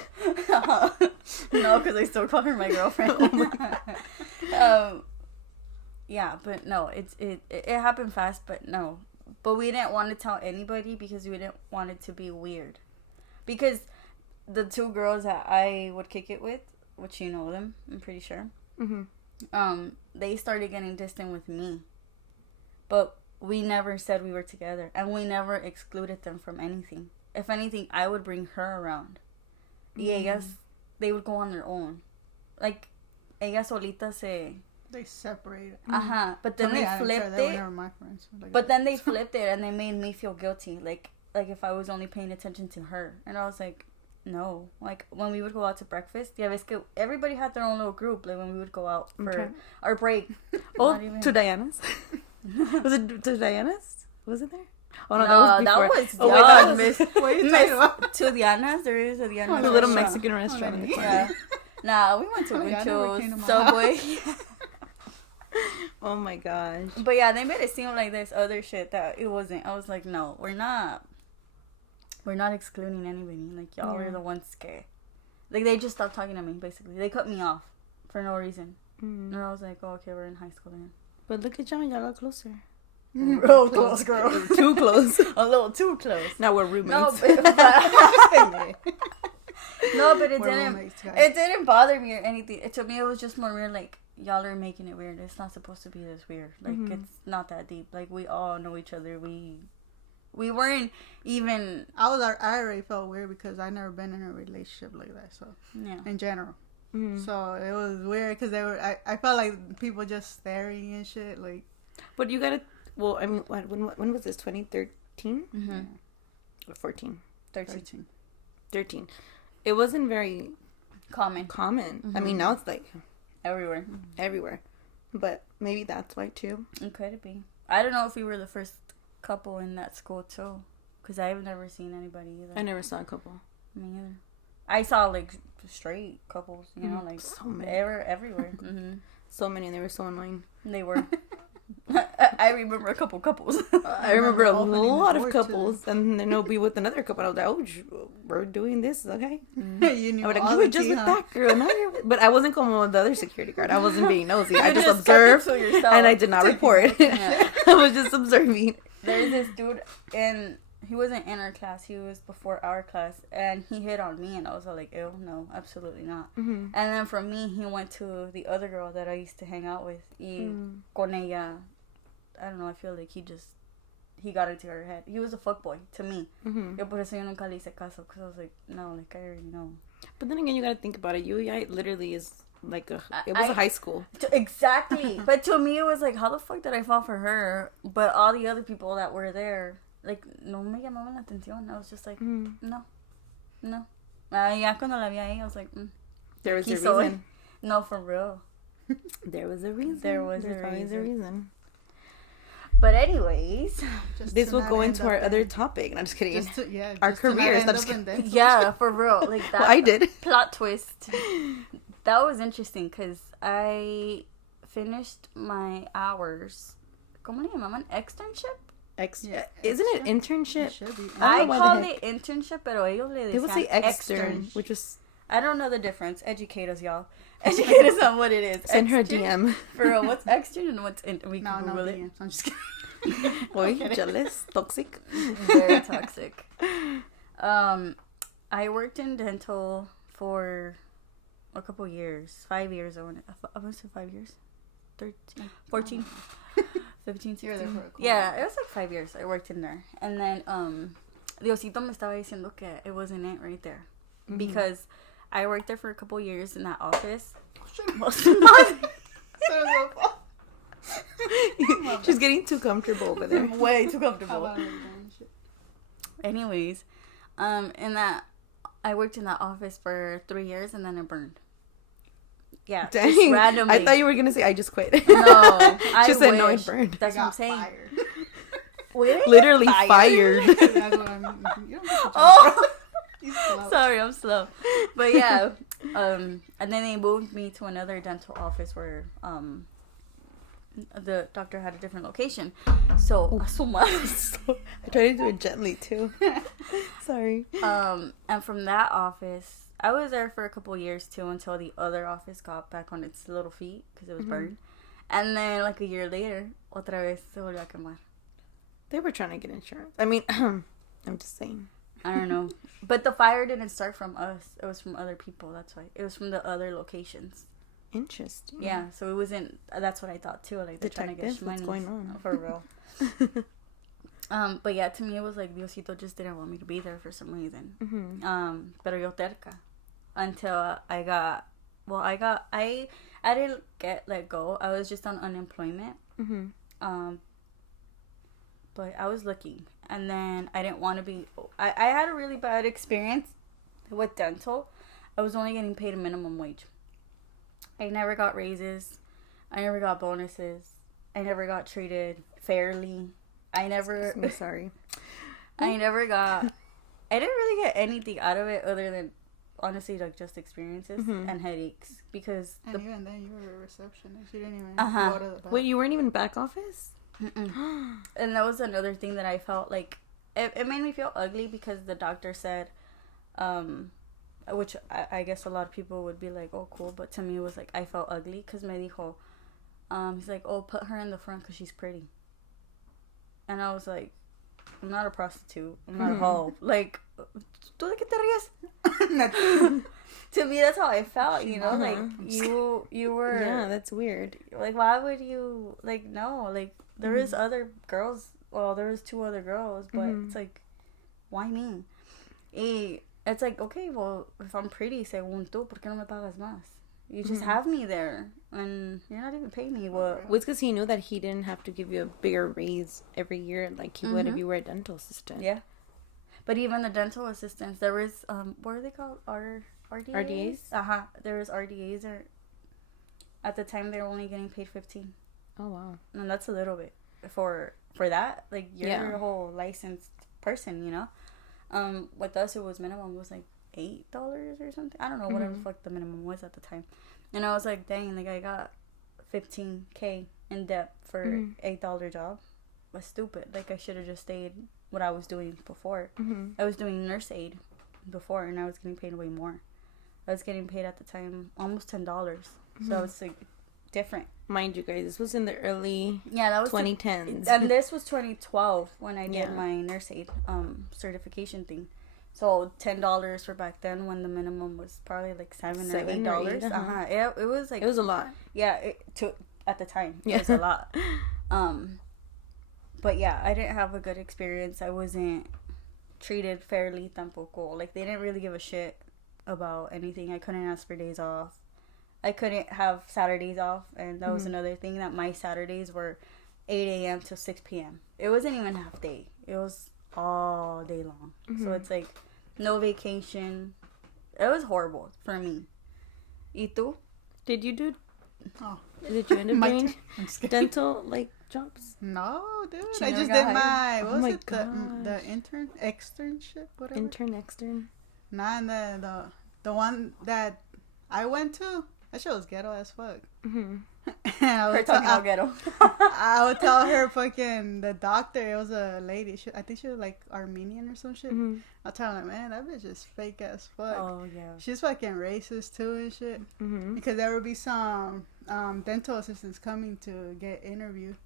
No, because I still call her my girlfriend. Oh my. Yeah, but no, it happened fast, but no. But we didn't want to tell anybody because we didn't want it to be weird. Because the two girls that I would kick it with, which you know them, I'm pretty sure. Mm-hmm. They started getting distant with me. But we never said we were together, and we never excluded them from anything. If anything, I would bring her around. Y ellas, they would go on their own. Like, ellas solitas They separated. But then they flipped it. They were never my friends. But then they flipped it, and they made me feel guilty. Like if I was only paying attention to her. And I was like, no. Like, when we would go out to breakfast, everybody had their own little group. Like, when we would go out for our break. To Diana's? Was it to Diana's? Was it there? Oh, no, that was before. Oh, my God, Miss. What are you talking about? To Diana's? There is a Diana's. The little Mexican restaurant in the corner. Yeah. Nah, we went to Winchell's, Subway. Oh my gosh. But yeah, they made it seem like this other shit that it wasn't. I was like, no, we're not excluding anybody. Like, y'all are the ones scared. Like, they just stopped talking to me, basically. They cut me off for no reason. And I was like, oh, okay, we're in high school then. But look at y'all got closer. Real close, girl. Too close. A little too close. Now we're roommates. No, but it didn't bother me or anything. To me, it was just more weird. Like, y'all are making it weird. It's not supposed to be this weird. Like, it's not that deep. Like, we all know each other. We weren't even. I already felt weird because I never been in a relationship like that. So yeah, in general. So it was weird because I felt like people just staring and shit. Like, but you gotta. Well, I mean, when was this? 2013 or 14? 13. It wasn't very common. I mean, now it's like everywhere. But maybe that's why too. It could be. I don't know if we were the first couple in that school too, because I've never seen anybody either. I never saw a couple. Me either. I saw like straight couples, you know, like so many. Everywhere. So many, and they were so annoying. They were. I remember a couple couples. I remember a lot of couples, and then they'll be with another couple. I was like, "Oh, we're doing this, okay?" You were like, "You were just with that girl, now you're with..." But I wasn't coming with the other security guard. I wasn't being nosy. I just observed, and I did not report. I was just observing. There's this dude, and he wasn't in our class. He was before our class, and he hit on me, and I was like, "Ew, no, absolutely not." And then from me, he went to the other girl that I used to hang out with. Con ella, I don't know. I feel like he got into her head. He was a fuckboy to me. Yo por eso yo nunca le hice caso, because I was like, no, like I already know. But then again, you gotta think about it. UEI literally is like it was a high school. Exactly. But to me, it was like, how the fuck did I fall for her? But all the other people that were there, like, no me llamaban la atención. I was just like, no. Ya cuando la vi ahí, I was like, there was a reason. No, for real. There was a reason. There was always a reason. But anyways, this will go into our other topic. No, I'm just kidding. Our careers. Yeah, for real. Like that. Well, I did. Plot twist. That was interesting because I finished my hours. ¿Cómo le llamaban? Externship? Isn't it internship? It should be. I call it internship, pero ellos le decían they would say extern, which was... I don't know the difference. Educate us, y'all. Educate us on what it is. Send her a DM. For real, what's extern and what's in? We can Google it. DMs. I'm just kidding. Boy, jealous, toxic. Very toxic. I worked in dental for a couple years. 5 years. I want to say 5 years. 13, 14, 15, 16. Yeah, it was like 5 years. I worked in there. And then, Diosito me estaba diciendo que it wasn't it right there. Mm-hmm. Because I worked there for a couple years in that office. She's getting too comfortable over there. Way too comfortable. Anyways, in that, I worked in that office for 3 years and then it burned. Yeah, dang. Randomly. I thought you were gonna say I just quit. No, I She said no, it burned. That's what I'm saying. Literally fired. That's what I mean. Oh, sorry, I'm slow. But yeah, and then they moved me to another dental office where the doctor had a different location. So I tried to do it gently too. Sorry. And from that office, I was there for a couple years too until the other office got back on its little feet because it was burned. And then like a year later, otra vez se volvió a quemar. They were trying to get insurance. I mean, I'm just saying. I don't know. But the fire didn't start from us. It was from other people. That's why. It was from the other locations. Interesting. Yeah, so it wasn't... That's what I thought too. Like, they're trying to get what's going on? For real. But yeah, to me it was like Diosito just didn't want me to be there for some reason. Mm-hmm. Pero yo terca. Until I didn't get let go. I was just on unemployment. Mm-hmm. But I was looking. And then I didn't want to be... I had a really bad experience with dental. I was only getting paid a minimum wage. I never got raises. I never got bonuses. I never got treated fairly. I never... I'm sorry. I never got... I didn't really get anything out of it other than, honestly, like, just experiences and headaches. Because... even then, you were a receptionist. You didn't even go to the back. Wait, you weren't even back office? And that was another thing that I felt like... It made me feel ugly because the doctor said... which I guess a lot of people would be like, oh, cool. But to me, it was like, I felt ugly. Because me dijo... he's like, oh, put her in the front because she's pretty. And I was like, I'm not a prostitute. I'm not a hoe. Like, ¿tú de qué te ríes? To me, that's how I felt, you know? Like, you were... Yeah, that's weird. Like, why would you... Like, no. Like, there is other girls. Well, there was 2 other girls. But it's like, why me? It's like, okay, well, if I'm pretty, según tú, ¿por qué no me pagas más? You just have me there, and you're not even paying me. What? Well, it's because he knew that he didn't have to give you a bigger raise every year like he would if you were a dental assistant. Yeah. But even the dental assistants, there was, what are they called? RDAs? RDAs? There was RDAs. At the time, they were only getting paid $15. Oh, wow. And that's a little bit. For that, like, you're a whole licensed person, you know? With us, it was minimum. It was like $8 or something. I don't know, whatever the fuck the minimum was at the time. And I was like, dang, like, I got $15K in debt for $8 job. That's stupid. Like, I should have just stayed what I was doing before. I was doing nurse aid before, and I was getting paid way more. I was getting paid at the time almost $10. So it's like different. Mind you guys, this was in the early that was 2010s. And this was 2012 when I did my nurse aid certification thing. So $10 for back then when the minimum was probably like $7 or $8. It was like, it was a lot. Yeah, at the time it was a lot. But yeah, I didn't have a good experience. I wasn't treated fairly tampoco. Like, they didn't really give a shit about anything. I couldn't ask for days off. I couldn't have Saturdays off, and that was another thing, that my Saturdays were 8 a.m. to 6 p.m. It wasn't even half day. It was all day long. So it's like no vacation. It was horrible for me. ¿Y tú? Did you do Oh. Did you end up My doing turn. I'm just kidding. dental like jobs? No, dude. She I never just got did hired? what Oh was my it? The externship, whatever. Intern, extern. Nah, and the one that I went to, that shit was ghetto as fuck. Mm-hmm. Her talking about ghetto. I would tell her fucking the doctor, it was a lady. I think she was like Armenian or some shit. Mm-hmm. I'll tell her, like, man, that bitch is fake as fuck. Oh yeah. She's fucking racist too and shit. Mm-hmm. Because there would be some dental assistants coming to get interviewed.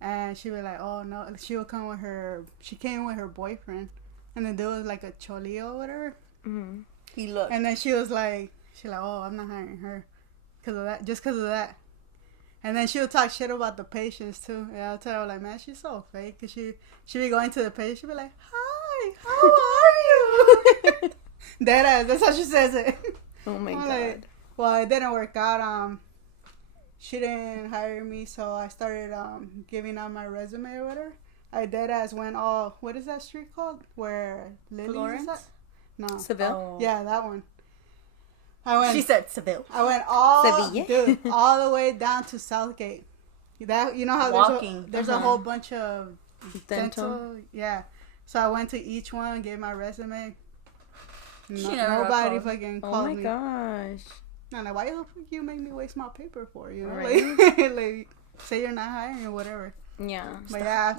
And she would like, oh no, she would come with her, she came with her boyfriend. And the dude was like a cholio or whatever. Mm-hmm. He looked. And then she was like, oh, I'm not hiring her. Because of that, just because of that. And then she would talk shit about the patients too. Yeah, I'll tell her like, man, she's so fake. Cause she be going to the patient, she be like, hi, how are you? Deadass, that's how she says it. Oh my I'm god. like, well, it didn't work out. She didn't hire me, so I started giving out my resume or whatever. I deadass went all, what is that street called? Where Lily's Florence? is at? No. Seville? Oh. Yeah, that one. I went. She said Seville. I went all, Sevilla. dude, all the way down to Southgate. That, you know how Walking. there's a whole bunch of Dental. yeah. So I went to each one, gave my resume. She never got Nobody called. fucking Oh called my me. gosh. No, no, why the fuck you make me waste my paper for? You know, Right. like say you're not hiring or whatever. Yeah. But yeah,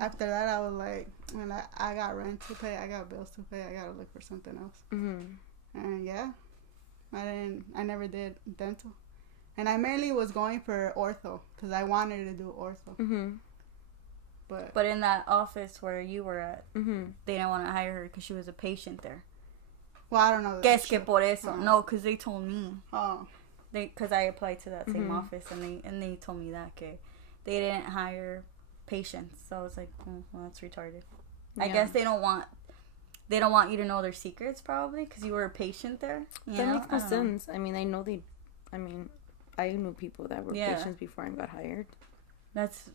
after that, I was like, when I got rent to pay, I got bills to pay, I gotta look for something else. Mm-hmm. And yeah, I never did dental, and I mainly was going for ortho because I wanted to do ortho. Mm-hmm. But in that office where you were at, Mm-hmm. they didn't want to hire her because she was a patient there. well, I don't know. Guess que por eso. Uh-huh. No, because they told me. Oh, Because I applied to that same Mhm. office and they told me that que they didn't hire patients. So I was like, oh, well, that's retarded. I Yeah. guess they don't want you to know their secrets probably because you were a patient there. You That know? makes no I don't know. sense. I mean, I knew people that were Yeah. patients before I got hired. That's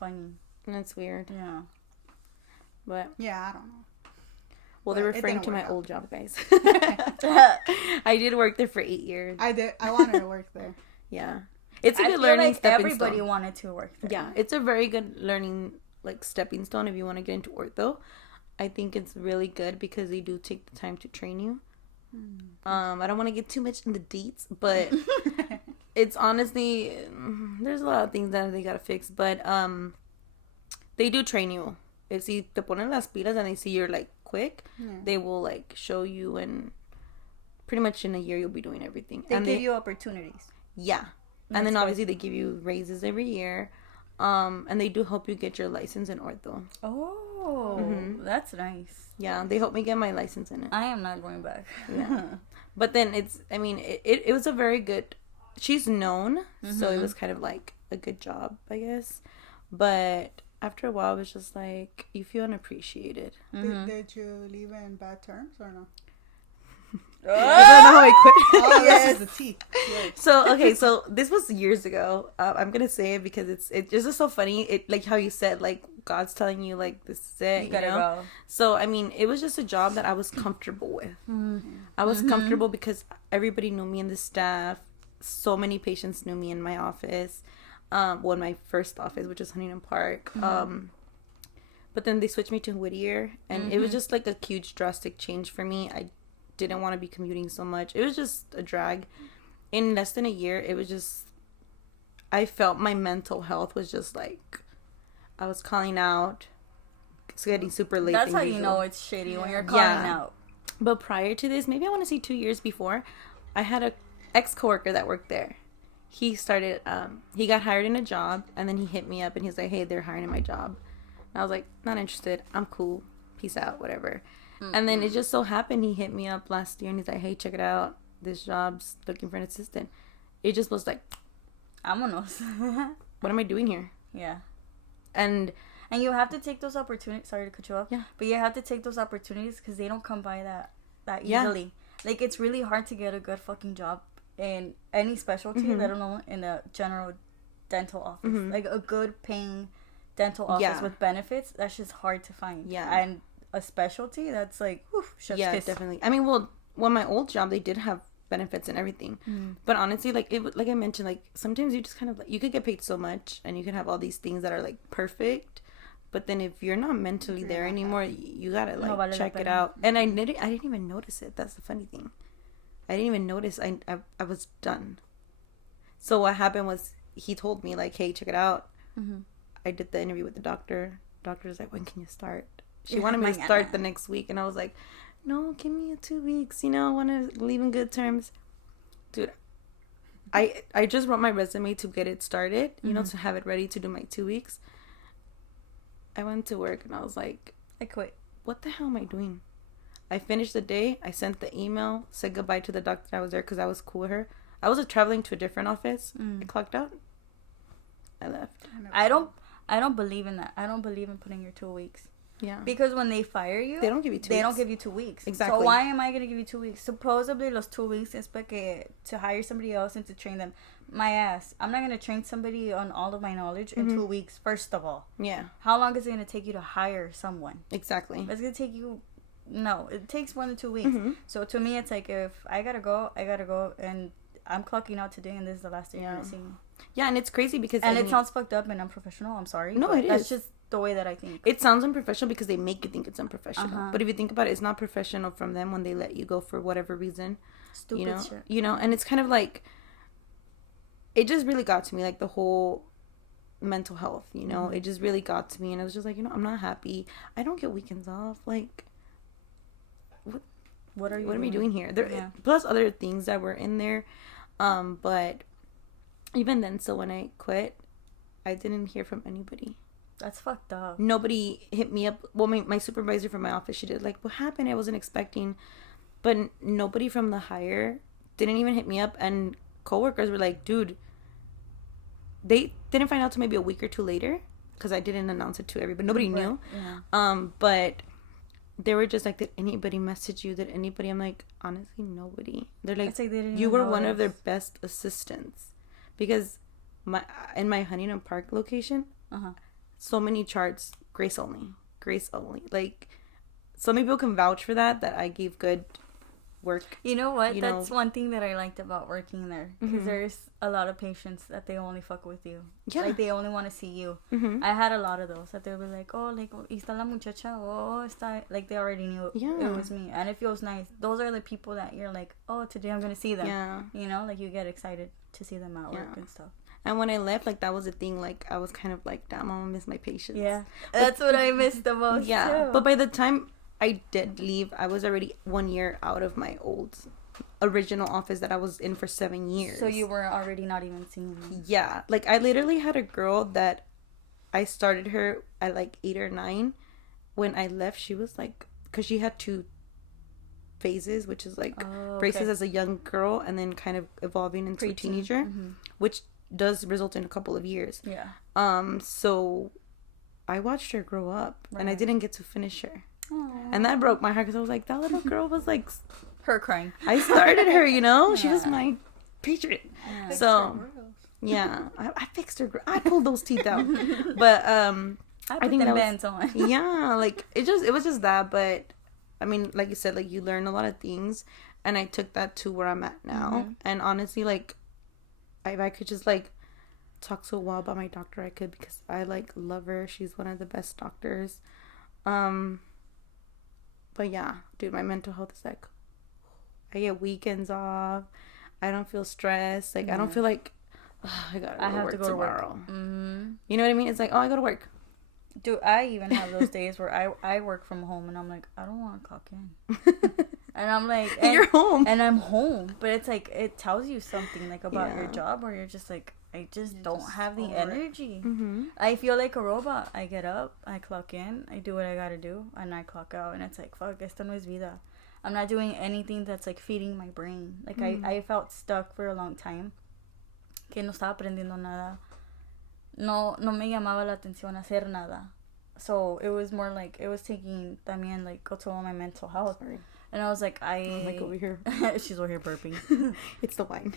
funny. And that's weird. Yeah. But, yeah, I don't know. well, But they're it referring didn't to my work out. old job, guys. I did work there for 8 years. I wanted to work there. Yeah. It's a I good feel learning like stepping everybody stone. wanted to work there. Yeah, it's a very good learning like stepping stone if you want to get into ortho. I think it's really good because they do take the time to train you. I don't want to get too much in the deets, but it's honestly there's a lot of things that they gotta fix, but they do train you. If si te ponen las pilas and they see you're like quick, Yeah. they will like show you, and pretty much in a year you'll be doing everything. They and give you opportunities. yeah. That's And then good. obviously they give you raises every year. And they do help you get your license in ortho. Oh, Mhm. that's nice. Yeah, they helped me get my license in it. I am not going back. Yeah. But then it was a very good, she's known, so it was kind of like a good job, I guess. But after a while, it was just like, you feel unappreciated. Did you leave in bad terms or no? I don't know how I quit. Oh, Yes. this is the tea. So okay, so this was years ago. I'm gonna say it because it's just so funny. It like how you said like God's telling you like this is it. You gotta know? go. So I mean, it was just a job that I was comfortable with. I was comfortable because everybody knew me in the staff. So many patients knew me in my office. Well, in my first office, which is Huntington Park. But then they switched me to Whittier, and it was just like a huge drastic change for me. I didn't want to be commuting so much. It was just a drag. In less than a year, it was just, I felt my mental health was just like, I was calling out. It's getting super late. That's than how you usual. know it's shitty when you're calling Yeah. out. But prior to this, maybe I want to say 2 years before, I had a ex-coworker that worked there. He started, he got hired in a job, and then he hit me up and he's like, hey, they're hiring in my job. And I was like, not interested. I'm cool. Peace out, whatever. And then it just so happened he hit me up last year and he's like, hey, check it out. This job's looking for an assistant. It just was like, Vámonos. what am I doing here? Yeah. And And you have to take those opportunities. Sorry to cut you off. Yeah. But you have to take those opportunities because they don't come by that Yeah. easily. Like, it's really hard to get a good fucking job in any specialty, let alone in a general dental office. Like, a good paying dental office Yeah. with benefits, that's just hard to find. Yeah. And a specialty, that's like, whew, chef's yeah, kiss. definitely. I mean, well, my old job, they did have benefits and everything. But honestly, like like I mentioned, like sometimes you just kind of like, you could get paid so much and you can have all these things that are like perfect, but then if you're not mentally there anymore, you gotta like check it out. And I didn't even notice it. That's the funny thing. I didn't even notice. I was done. So what happened was he told me like, hey, check it out. I did the interview with the doctor. Doctor was like, when can you start? She wanted me to start the next week, and I was like, no, give me 2 weeks. You know, I want to leave in good terms. Dude, I just wrote my resume to get it started, you know, to have it ready to do my 2 weeks. I went to work, and I was like, I quit. What the hell am I doing? I finished the day. I sent the email, said goodbye to the doctor. I was there because I was cool with her. I was traveling to a different office. I clocked out. I left. I don't believe in that. I don't believe in putting your 2 weeks. Yeah. Because when they fire you, they don't give you 2 weeks. They don't give you 2 weeks. Exactly. So why am I going to give you 2 weeks? Supposedly, los 2 weeks is to hire somebody else and to train them. My ass. I'm not going to train somebody on all of my knowledge in 2 weeks, first of all. Yeah. How long is it going to take you to hire someone? Exactly. It's going to take you... No, it takes more than 2 weeks. So to me, it's like, if I got to go, and I'm clocking out today, and this is the last day you're going to see me. Yeah, and it's crazy because... And it sounds fucked up and unprofessional. I'm sorry. No, it is. That's just the way that I think. It sounds unprofessional because they make you think it's unprofessional. But if you think about it, it's not professional from them when they let you go for whatever reason. Stupid shit. You know, and it's kind of like... It just really got to me, like the whole mental health, you know? It just really got to me, and I was just like, you know, I'm not happy. I don't get weekends off. Like... What am I doing here? There, plus other things that were in there. But even then, so when I quit, I didn't hear from anybody. That's fucked up. Nobody hit me up. Well, my supervisor from my office, she did like, what happened? I wasn't expecting. But nobody from the hire didn't even hit me up. And coworkers were like, dude, they didn't find out till maybe a week or two later. Because I didn't announce it to everybody. Nobody knew. Yeah. But... They were just like, did anybody message you? Did anybody? I'm like, honestly, nobody. They're like, you were one of their best assistants. Because in my Huntington Park location, so many charts, grace only. Like, so many people can vouch for that I gave good work. You know what? That's one thing that I liked about working there. Because there's a lot of patients that they only fuck with you. Yeah. Like, they only want to see you. I had a lot of those that they would be like, oh, like, está la muchacha, oh, está... Like, they already knew it was me. And it feels nice. Those are the people that you're like, oh, today I'm going to see them. Yeah. You know? Like, you get excited to see them at work and stuff. And when I left, like, that was the thing. Like, I was kind of like, damn, I'm going to miss my patients. Yeah. That's what I missed the most, too. But by the time... I did leave. I was already 1 year out of my old original office that I was in for 7 years. So you were already not even seeing me. Yeah. Like, I literally had a girl that I started her at like 8 or 9. When I left, she was like... Because she had 2 phases, which is like braces as a young girl and then kind of evolving into a teenager. Which does result in a couple of years. Yeah. So I watched her grow up. Right. And I didn't get to finish her. Aww. And that broke my heart because I was like, that little girl was like... Her crying. I started her, you know? Yeah. She was my patriot. Yeah. So, yeah. I fixed her. I pulled those teeth out. But, I think that was... on. Yeah, like, it was just that. But, I mean, like you said, like, you learn a lot of things. And I took that to where I'm at now. And honestly, like, if I could just, like, talk so well about my doctor, I could. Because I, like, love her. She's one of the best doctors. But yeah, dude, my mental health is like, I get weekends off. I don't feel stressed. Like, I don't feel like, I have to go tomorrow. To work. You know what I mean? It's like, oh, I go to work. Dude, I even have those days where I work from home and I'm like, I don't want to clock in. And I'm like... And you're home. And I'm home. But it's like, it tells you something, like, about your job where you're just like, I just don't have the energy. I feel like a robot. I get up, I clock in, I do what I gotta do, and I clock out. And it's like, fuck, esto no es vida. I'm not doing anything that's like feeding my brain. Like I felt stuck for a long time. Que no estaba aprendiendo nada. No me llamaba la atención hacer nada. So it was more like, it was taking también like a toll on my mental health. Sorry. And I was like, I'm like over here. She's over here burping. It's the wine.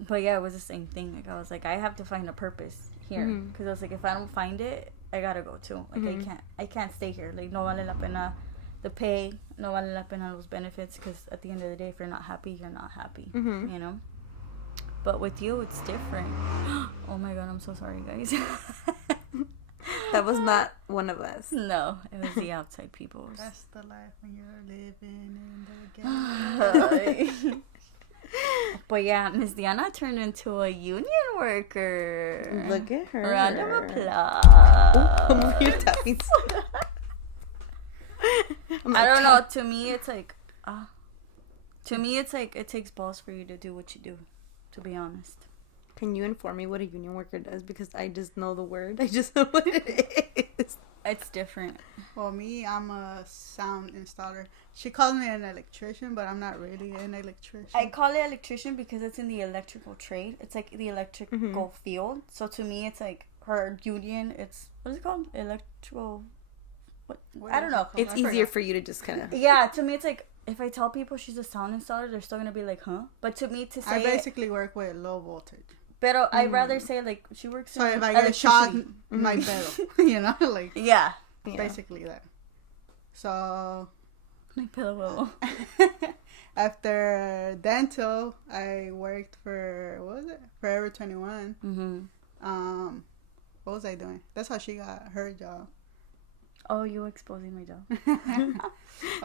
But yeah, it was the same thing. Like, I was like, I have to find a purpose here. Because I was like, if I don't find it, I gotta go too. Like, I can't stay here. Like, no vale la pena the pay, no vale la pena los benefits, because at the end of the day, if you're not happy, you're not happy, you know? But with you, it's different. Oh my god, I'm so sorry, guys. That was not one of us. No, it was the outside people. That's the life when you're living in the ghetto. But yeah, Miss Diana turned into a union worker. Look at her. Round of applause. You're tapping. I don't know. To me, it's like, it takes balls for you to do what you do, to be honest. Can you inform me what a union worker does? Because I just know the word. I just know what it is. It's different. Well, me, I'm a sound installer. She calls me an electrician, but I'm not really an electrician. I call it electrician because it's in the electrical trade. It's like the electrical field. So to me, it's like her union. It's, what is it called? Electrical. What I don't know. It's easier for you to just kind of. Yeah, to me, it's like, if I tell people she's a sound installer, they're still going to be like, huh? But to me, to say I basically work with low voltage. Pero I'd rather say, like, she works so in if I get shot, my pedo. You know? Like, yeah. Basically that. So... My pillow. After dental, I worked for, what was it? Forever 21. What was I doing? That's how she got her job. Oh, you exposing my job.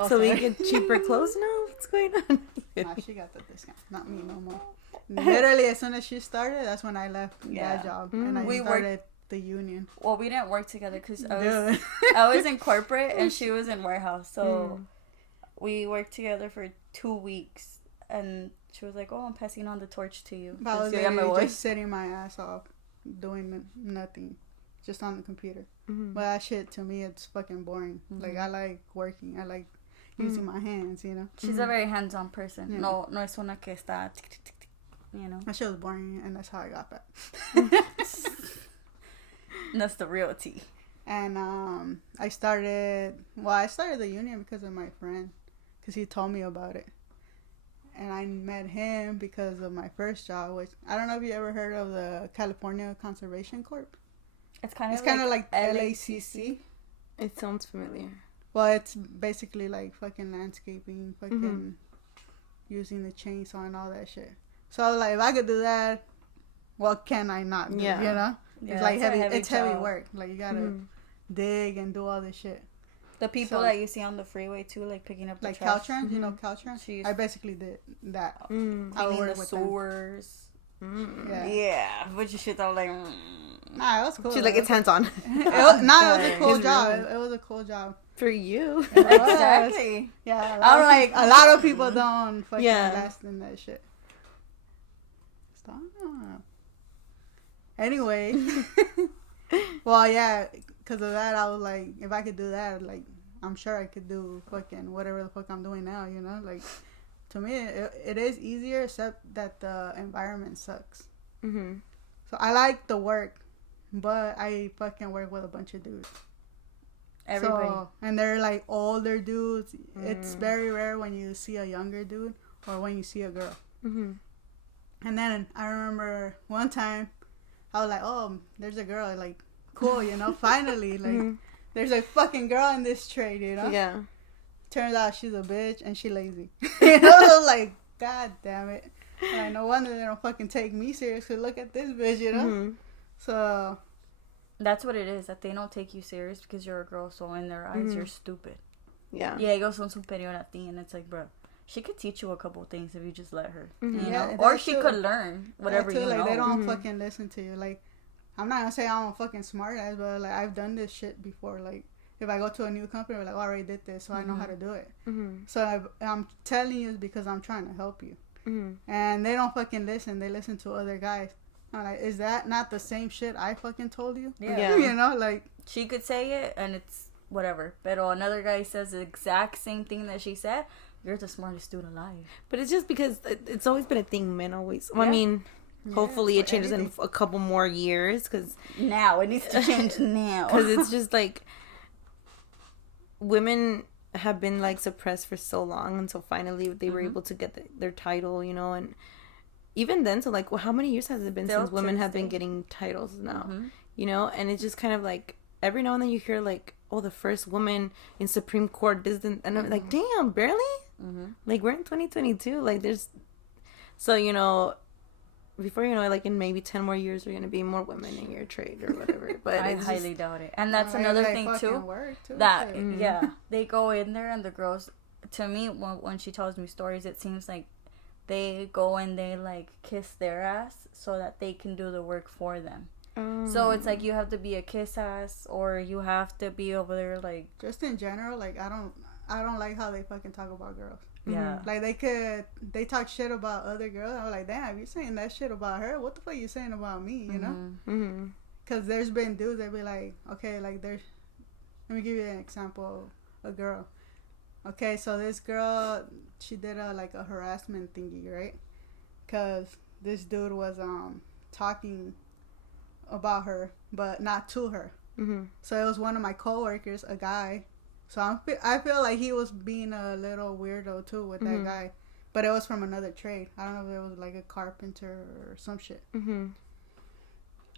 So we get cheaper clothes now? What's going on? Nah, she got the discount. Not me no more. Literally, as soon as she started, that's when I left that job. And I started the union. Well, we didn't work together because I was in corporate and she was in warehouse. So we worked together for 2 weeks. And she was like, oh, I'm passing on the torch to you. I was just sitting my ass off, doing nothing. Just on the computer. But that shit, to me, it's fucking boring. Like, I like working. I like using my hands, you know? She's a very hands-on person. Yeah. No es una que está... You know? That shit was boring, and that's how I got that. That's the real tea. And I started the union because of my friend. Because he told me about it. And I met him because of my first job, which... I don't know if you ever heard of the California Conservation Corp. It's kind of like LACC. It sounds familiar. Well, it's basically like fucking landscaping, fucking using the chainsaw and all that shit. So I was like, if I could do that, what can I not do? Yeah. You know? Yeah, it's like heavy work. Like you gotta dig and do all this shit. The people that you see on the freeway too, like picking up the like trash. Caltrans, you know Caltrans? I basically did that. Cleaning the sewers. Yeah, but you shit all like. Nah, it was cool. She's like, it's hands on. It was a cool job. It was a cool job. For you. Exactly. Yeah. A lot of people don't fucking last in that shit. Stop. Anyway. Well, yeah, because of that, I was like, if I could do that, like, I'm sure I could do fucking whatever the fuck I'm doing now, you know? Like, to me, it is easier, except that the environment sucks. So I like the work, but I fucking work with a bunch of dudes. Everybody. So, and they're like older dudes. It's very rare when you see a younger dude or when you see a girl. And then I remember one time I was like, oh, there's a girl. Like, cool, you know, finally. Like, there's a fucking girl in this trade, you know? Yeah. Turns out she's a bitch and she lazy. You know, like, god damn it. Like, no wonder they don't fucking take me seriously. Look at this bitch, you know? So... That's what it is, that they don't take you serious because you're a girl, so in their eyes, you're stupid. Yeah. Yeah, ellos son superior a ti, and it's like, bro, she could teach you a couple things if you just let her. You know? Or she could learn whatever you know. They don't fucking listen to you. Like, I'm not gonna say I'm a fucking smart ass, but, like, I've done this shit before. Like, if I go to a new company, we're like, oh, I already did this, so I know how to do it. So I'm telling you because I'm trying to help you. And they don't fucking listen. They listen to other guys. I'm like, is that not the same shit I fucking told you? Yeah. You know, like... She could say it, and it's whatever. But another guy says the exact same thing that she said. You're the smartest dude alive. But it's just because it's always been a thing men always... Well, I mean, hopefully it changes in a couple more years, because... Now. It needs to change now. Because it's just like... Women have been, like, suppressed for so long, and so finally they were able to get their title, you know, and... Even then, so, like, well, how many years has it been since women have been getting titles now? You know? And it's just kind of, like, every now and then you hear, like, oh, the first woman in Supreme Court. And I'm like, damn, barely? Mm-hmm. Like, we're in 2022. Like, there's... So, you know, before you know it, like, in maybe 10 more years, we're going to be more women in your trade or whatever. But I highly doubt it. And that's another thing, too. That, yeah, they go in there and the girls... To me, when she tells me stories, it seems like they go and they, like, kiss their ass so that they can do the work for them. So it's like you have to be a kiss ass, or you have to be over there, like... Just in general, like, I don't like how they fucking talk about girls. Yeah. Like, they talk shit about other girls. I'm like, damn, you saying that shit about her? What the fuck you saying about me, you know? Mm-hmm. Because there's been dudes that be like, okay, like, let me give you an example of a girl. Okay, so this girl, she did a harassment thingy, right? Because this dude was talking about her, but not to her. Mm-hmm. So it was one of my coworkers, a guy. So I feel like he was being a little weirdo too with that guy, but it was from another trade. I don't know if it was like a carpenter or some shit. Mm-hmm.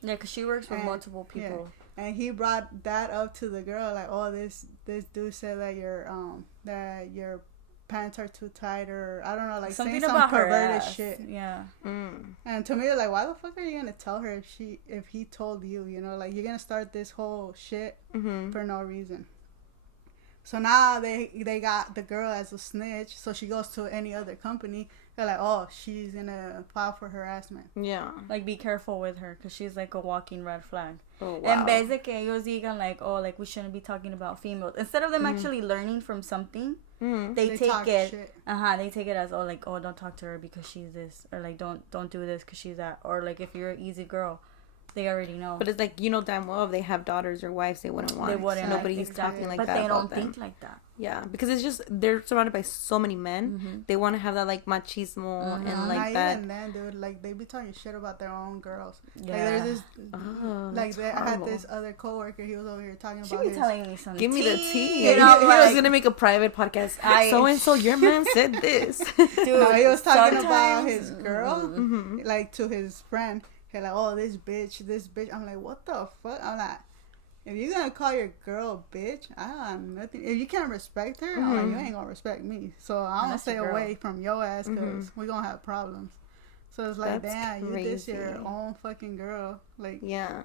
Yeah, because she works with multiple people. Yeah. And he brought that up to the girl, like, oh, this dude said that your pants are too tight, or I don't know, like something saying about some perverted her shit. Yeah. And to me, like, why the fuck are you gonna tell her if he told you? You know, like, you're gonna start this whole shit for no reason. So now they got the girl as a snitch, so she goes to any other company. They're like, oh, she's gonna file for harassment. Yeah. Like, be careful with her, because she's like a walking red flag. Oh, wow. En vez de que ellos digan, like, oh, like, we shouldn't be talking about females. Instead of them actually learning from something, they take it. Shit. They take it as, oh, like, oh, don't talk to her because she's this, or like, don't do this because she's that, or like, if you're an easy girl, they already know. But it's like, you know damn well if they have daughters or wives, they wouldn't want. They wouldn't. So nobody's talking like but that. But they don't think like that. Yeah, because it's just they're surrounded by so many men. They want to have that like machismo and like not that. Even then, dude, like they be talking shit about their own girls. Yeah. Like there's this, I had this other coworker. He was over here talking about. She be telling me some. Give tea. me the tea. You know, he was gonna make a private podcast. So and so, your man said this. Dude, no, he was talking about his girl, like to his friend. He's like, oh, this bitch. I'm like, what the fuck? I'm like, if you're gonna call your girl a bitch, I don't have nothing. If you can't respect her, I'm like, you ain't gonna respect me. So I'm gonna stay away from your ass because we gonna have problems. So it's like, damn, you diss your own fucking girl. Like, yeah.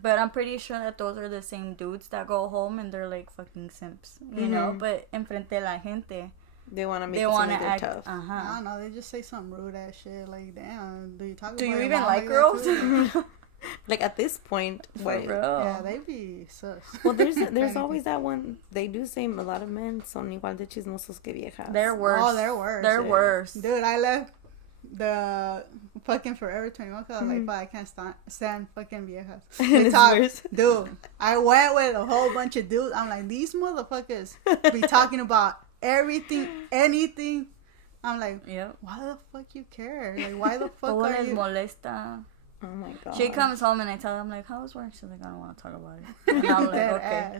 But I'm pretty sure that those are the same dudes that go home and they're like fucking simps, you know. But enfrente de la gente, they want to make it seem like they're tough. I don't know. They just say some rude ass shit. Like, damn, do you talk? Do about you even like girls? Like at this point, for real. Yeah, they be sus. Well, there's always that one. They do say a lot of men son igual de chismosos que viejas. They're worse. Oh, they're worse. They're worse. Dude, I left the fucking Forever 21 because I was like, but I can't stand fucking viejas. They talk, dude. I went with a whole bunch of dudes. I'm like, these motherfuckers be talking about everything, anything. I'm like, why the fuck you care? Like, why the fuck are you? Molesta. Oh my god. She comes home and I tell her, I'm like, how was work? She's like, I don't want to talk about it. And I'm like, okay.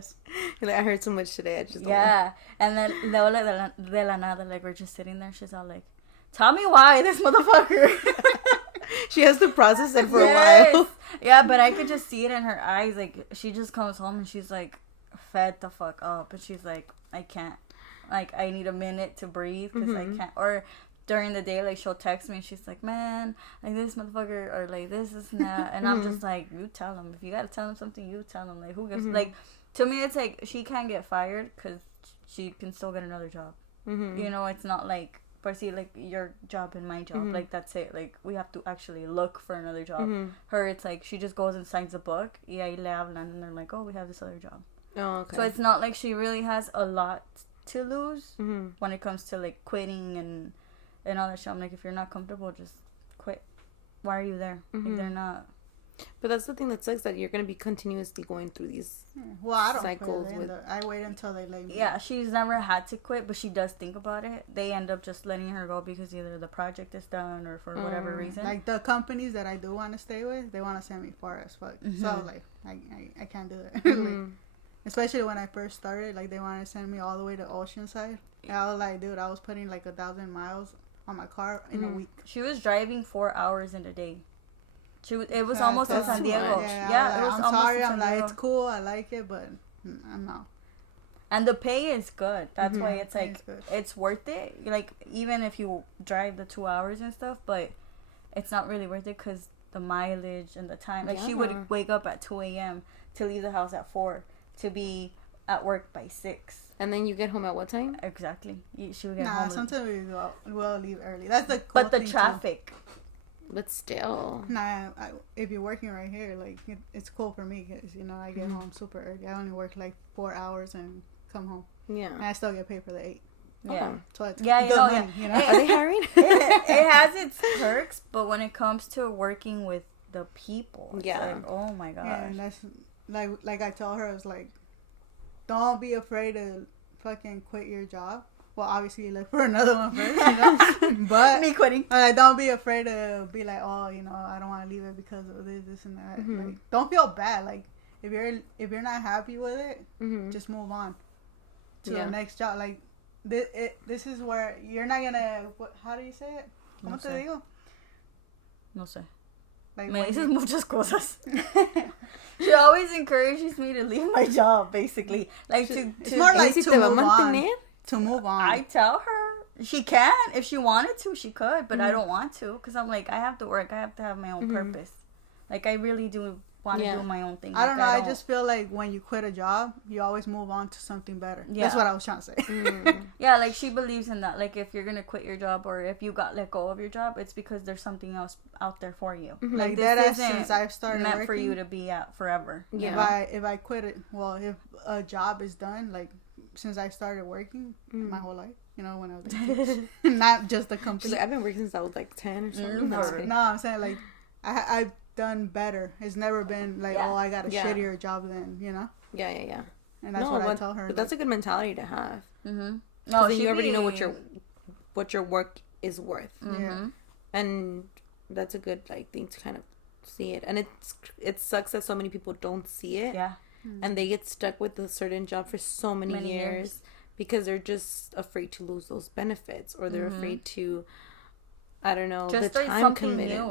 Like, I heard so much today. I just don't And then luego de la nada, like, we're just sitting there. She's all like, tell me why this motherfucker. She has to process it for a while. Yeah, but I could just see it in her eyes. Like, she just comes home and she's like, fed the fuck up. And she's like, I can't. Like, I need a minute to breathe because I can't. Or during the day, like, she'll text me and she's like, man, like, this motherfucker, or like, this and that. And I'm just like, you tell him. If you gotta tell him something, you tell him. Like, who gives, like, to me, it's like, she can't get fired because she can still get another job. You know, it's not like, but see, like, your job and my job, like, that's it. Like, we have to actually look for another job. Her, it's like, she just goes and signs a book. Y ahí le hablan, and they're like, oh, we have this other job. Oh, okay. So it's not like she really has a lot to lose when it comes to, like, quitting and all that shit. I'm like, if you're not comfortable, just quit. Why are you there? If they're not. But that's the thing that sucks, that you're going to be continuously going through these cycles. I wait until they lay me. Yeah, she's never had to quit, but she does think about it. They end up just letting her go because either the project is done or for whatever reason. Like, the companies that I do want to stay with, they want to send me far as fuck. So, like, I can't do that. Like, especially when I first started, like, they wanted to send me all the way to Oceanside. And I was like, dude, I was putting like 1,000 miles on my car in a week. She was driving 4 hours in a day. It was almost in San Diego. Yeah, it was I'm sorry. I'm like, it's cool. I like it, but I'm not. And the pay is good. That's why it's like, it's worth it. Like, even if you drive the 2 hours and stuff, but it's not really worth it because the mileage and the time. Like, she would wake up at 2 a.m. to leave the house at 4 to be at work by 6. And then you get home at what time? Exactly. She would get home. Sometimes we'll leave early. That's the cool But the thing traffic. Too. But still. If you're working right here, like, it's cool for me because, you know, I get home super early. I only work like 4 hours and come home. Yeah. And I still get paid for the 8. Yeah. So it's good money, you know? Are they hiring? it has its perks, but when it comes to working with the people, it's like, oh my gosh. Yeah, and that's like I told her, I was like, don't be afraid to fucking quit your job. Well, obviously you look for another one first, you know. But me quitting. Don't be afraid to be like, oh, you know, I don't want to leave it because of this and that. Like, don't feel bad. Like, if you're not happy with it, just move on to the next job. Like, this is where you're not gonna. How do you say it? ¿Cómo te digo? No sé. Like, me dices muchas cosas. She always encourages me to leave my job, basically. Like, it's more like to move on. To move on. I tell her she can. If she wanted to, she could. But I don't want to because I'm like, I have to work. I have to have my own purpose. Like, I really do want to do my own thing. I don't know. I just feel like when you quit a job, you always move on to something better. Yeah. That's what I was trying to say. Yeah, like, she believes in that. Like, if you're going to quit your job or if you got let go of your job, it's because there's something else out there for you. Like, this isn't since I've started meant working, for you to be at forever. Yeah. If I quit it, well, if a job is done, like, since I started working my whole life, you know, when I was like, not just the company. Like, I've been working since I was like 10 or something. No, I'm saying, like, I've done better. It's never been like, oh, I got a shittier job than, you know. Yeah. And that's what I tell her. But that's a good mentality to have. No, then you already know what your work is worth. Yeah. And that's a good thing to kind of see it. And it sucks that so many people don't see it. Yeah. And they get stuck with a certain job for so many years because they're just afraid to lose those benefits, or they're afraid to, I don't know, just the time committed.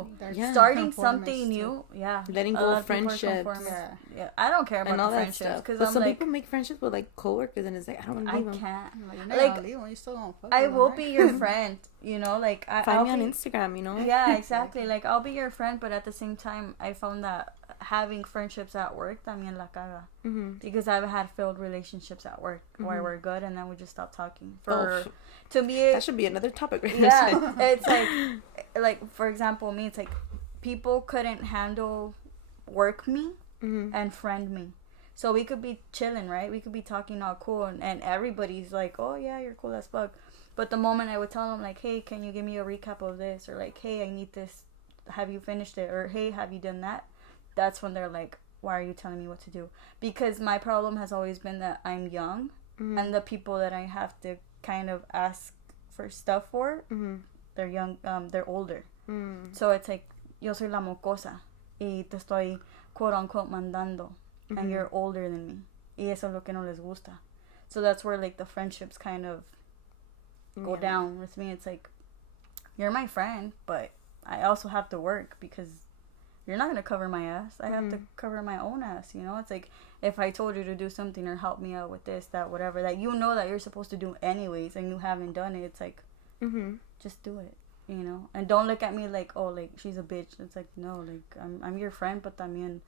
Starting something new. Yeah. Letting go of friendships. Yeah. I don't care about and all the that friendships. Stuff. But some people make friendships with coworkers, and it's like, I don't want to leave them. I can't. You're still gonna fuck I with will them, be your friend, you know, like find me on Instagram, you know. Yeah, exactly. Like, I'll be your friend, but at the same time, I found that having friendships at work también la caga. Because I've had failed relationships at work where we're good and then we just stop talking. To me, that should be another topic. Right? Yeah, it's like for example, me, it's like people couldn't handle work me and friend me. So we could be chilling, right? We could be talking all cool, and everybody's like, oh yeah, you're cool as fuck. But the moment I would tell them, like, hey, can you give me a recap of this? Or like, hey, I need this. Have you finished it? Or hey, have you done that? That's when they're like, why are you telling me what to do? Because my problem has always been that I'm young, and the people that I have to kind of ask for stuff for, they're young, they're older. So it's like, yo soy la mocosa y te estoy quote unquote mandando, and you're older than me. Y eso es lo que no les gusta. So that's where like the friendships kind of go down with me. It's like, you're my friend, but I also have to work because you're not going to cover my ass. I have to cover my own ass, you know? It's like, if I told you to do something or help me out with this, that, whatever, that you know that you're supposed to do anyways and you haven't done it, it's like, just do it, you know? And don't look at me like, oh, like, she's a bitch. It's like, no, like, I'm your friend, but también,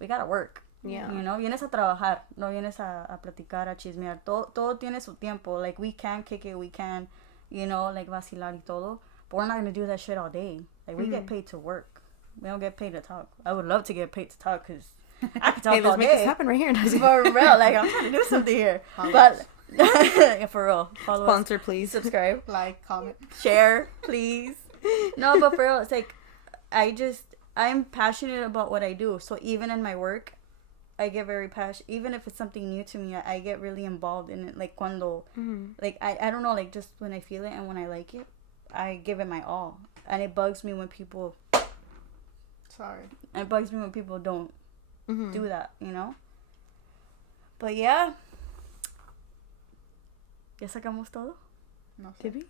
we got to work. Yeah. You know, vienes a trabajar, no vienes a platicar, a chismear. Todo tiene su tiempo. Like, we can kick it, we can, you know, like, vacilar y todo. But we're not going to do that shit all day. Like, we get paid to work. We don't get paid to talk. I would love to get paid to talk because I could talk all day. Let's make this happen right here. For real. Like, I'm trying to do something here. But, for real. Follow Sponsor, us. please. Subscribe. Like, comment. Share, please. No, but for real, it's like, I'm passionate about what I do. So even in my work, I get very passionate. Even if it's something new to me, I get really involved in it. Like, cuando, like, I don't know, like, just when I feel it and when I like it, I give it my all. And it bugs me when people... Sorry. It bugs me when people don't do that, you know? But yeah. ¿Ya sacamos todo? No sé. Did we?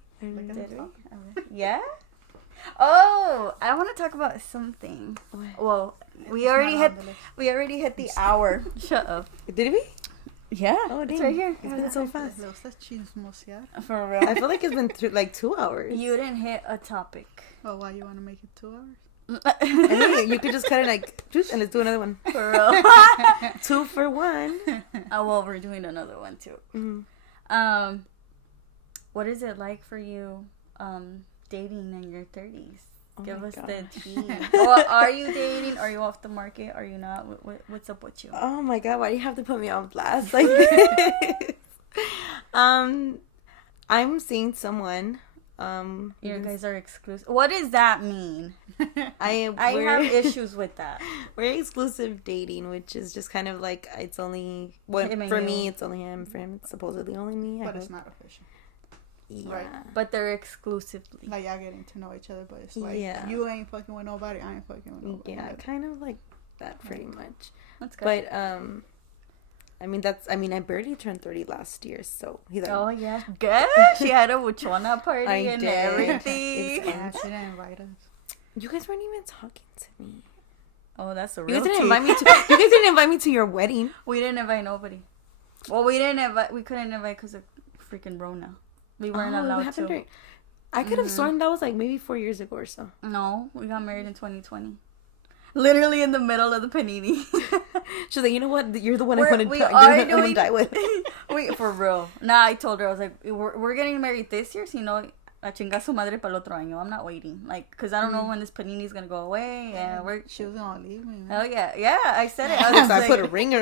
Yeah? Oh, I want to talk about something. Well, we already hit the hour. Shut up. Did we? Yeah. Oh, it's dang. right here. It's been so fast. For real. I feel like it's been like 2 hours. You didn't hit a topic. Oh, why you want to make it 2 hours? Hey, you could just cut it like, and let's do another one. For real. 2 for 1. Oh, well, we're doing another one too. Mm-hmm. What is it like for you, dating in your 30s? Oh Give us God. the tea. Well, are you dating? Are you off the market? Are you not? What's up with you? Oh my God, why do you have to put me on blast like this? I'm seeing someone. You guys are exclusive. What does that mean? I have issues with that. We're exclusive dating, which is just kind of like it's only me. It's only him. For him, it's supposedly only me. But it's not official. Yeah. Right. But they're exclusively. Like y'all getting to know each other, but it's like you ain't fucking with nobody. I ain't fucking with nobody. Yeah, kind of like that, pretty much. That's good. But I barely turned 30 last year, so he's like, oh yeah, good. She had a buchona party and did. everything. Yeah, she didn't invite us. you guys weren't even talking to me. Oh, that's a You real. guys didn't tea. invite me to. You guys didn't invite me to your wedding. We didn't invite nobody. Well, we couldn't invite because of freaking Rona. We weren't allowed to. I could have sworn that was like maybe 4 years ago or so. No, we got married in 2020. Literally in the middle of the panini. She's like, you know what? You're the one I want to die with. Wait, for real. Nah, I told her, I was like, we're getting married this year, so you know, a chinga su madre para el otro año. I'm not waiting. Like, because I don't know when this panini's going to go away. And she was going to leave me, man. Hell yeah. Yeah, I said it. I was So like, I put a ring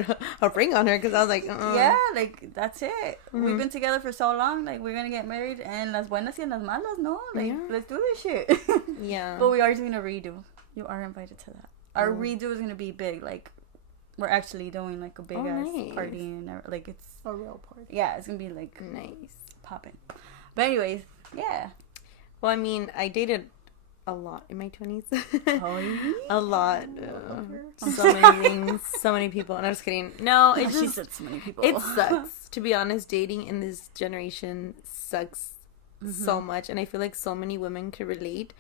on her because I was like, yeah, like, that's it. Mm-hmm. We've been together for so long. Like, we're going to get married. And las buenas y las malas, no. Like, let's do this shit. Yeah. But we are doing a redo. You are invited to that. Our redo is going to be big. Like, we're actually doing, like, a big-ass party. And like, it's... a real party. Yeah, it's going to be, like... Nice. Popping. But anyways, yeah. Well, I mean, I dated a lot in my 20s. Oh, a lot. So many things. So many people. And I'm just kidding. No, it she just... said so many people. It sucks. To be honest, dating in this generation sucks so much. And I feel like so many women could relate.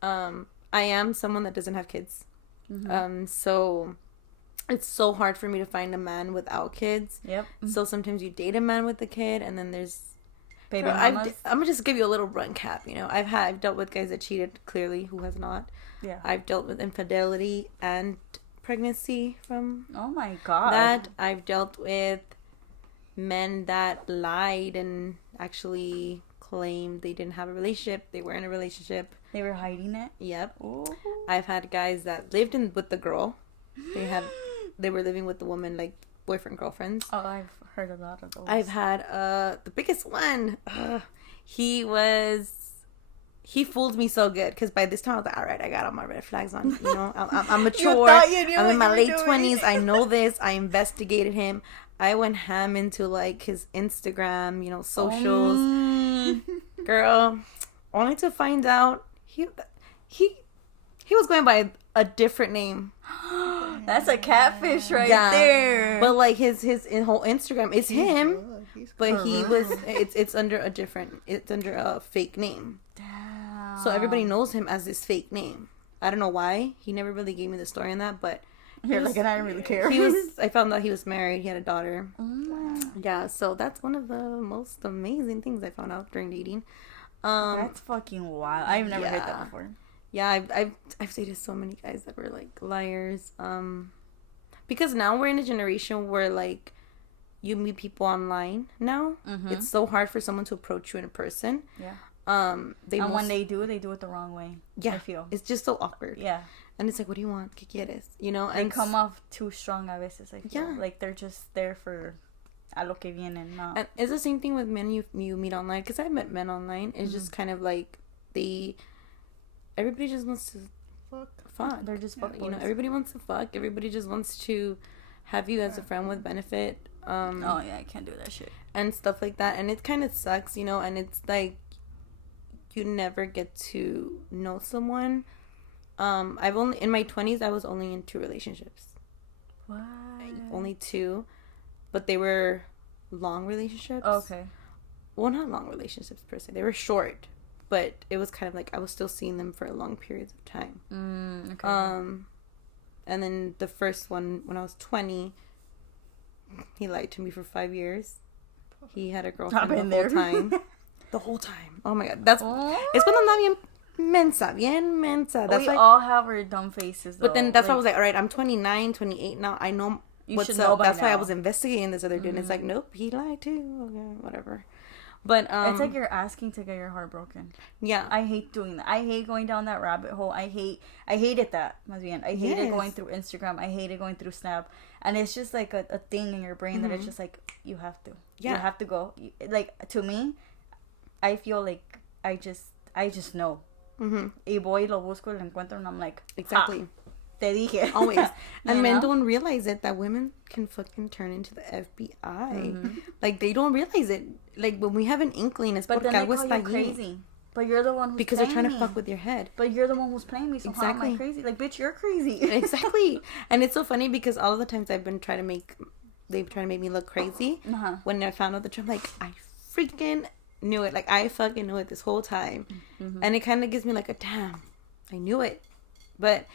I am someone that doesn't have kids. So it's so hard for me to find a man without kids. Yep. So sometimes you date a man with a kid, and then there's baby mamas. I'm gonna just give you a little run cap. You know, I've dealt with guys that cheated. Clearly, who has not? Yeah. I've dealt with infidelity and pregnancy from. Oh my god. That I've dealt with men that lied and actually claimed they didn't have a relationship. They were in a relationship. They were hiding it. Yep. Ooh. I've had guys that lived with the girl. They were living with the woman, like boyfriend girlfriends. Oh, I've heard a lot of those. I've had the biggest one. He fooled me so good because by this time I was like, all right, I got all my red flags on. You know, I'm mature. I'm in my late 20s. I know this. I investigated him. I went ham into like his Instagram, you know, socials. Girl, only to find out he was going by a different name. That's a catfish right there. But like his whole Instagram is him, but it's under a fake name. Damn. So everybody knows him as this fake name. I don't know why. He never really gave me the story on that, but you're like, and I don't really care. I found out he was married. He had a daughter. Yeah, so that's one of the most amazing things I found out during dating. That's fucking wild. I've never heard that before. Yeah, I've dated so many guys that were like liars. Because now we're in a generation where like you meet people online now. It's so hard for someone to approach you in person. Yeah. When they do it the wrong way. Yeah, I feel it's just so awkward. Yeah. And it's like, what do you want? ¿Qué quieres? You know, they come off too strong a veces. I feel like they're just there for a lo que vienen. No. And it's the same thing with men you meet online. Because I met men online. It's just kind of like everybody just wants to fuck. They're just fuck boys. You know, everybody wants to fuck. Everybody just wants to have you as a friend with benefit. Oh yeah, I can't do that shit. And stuff like that. And it kind of sucks, you know. And it's like you never get to know someone. In my 20s I was only in 2 relationships. What? Only 2, but they were long relationships. Okay. Well, not long relationships per se. They were short, but it was kind of like I was still seeing them for long periods of time. Okay. And then the first one when I was 20, He lied to me for 5 years. He had a girlfriend I've been the whole there. time. The whole time. Oh my god. That's es cuando anda bien mensa. That's we why, all have our dumb faces, though. but then that's why I was like, all right, I'm 29, 28 now. I know what's up. That's why I was investigating this other dude. And it's like, nope, he lied too. Okay, whatever. But it's like you're asking to get your heart broken. Yeah. I hate doing that. I hate going down that rabbit hole. I hated that, más bien. I hated going through Instagram. I hated going through Snap. And it's just like a thing in your brain that it's just like, you have to. Yeah. You have to go. Like, to me, I feel like I just know. Y voy, lo busco, lo encuentro, and I'm like, exactly. Te dije. Always. And men don't realize it, that women can fucking turn into the FBI. Like, they don't realize it. Like, when we have an inkling, it's but porque then algo they call está you allí. crazy. But you're the one who's because playing they're trying me. to fuck with your head. But you're the one who's playing me, so how am I crazy? Like, bitch, you're crazy. Exactly. And it's so funny because all of the times they've been trying to make me look crazy. When I found out the truth, like, I freaking knew it. Like, I fucking knew it this whole time. And it kind of gives me like a damn, I knew it. But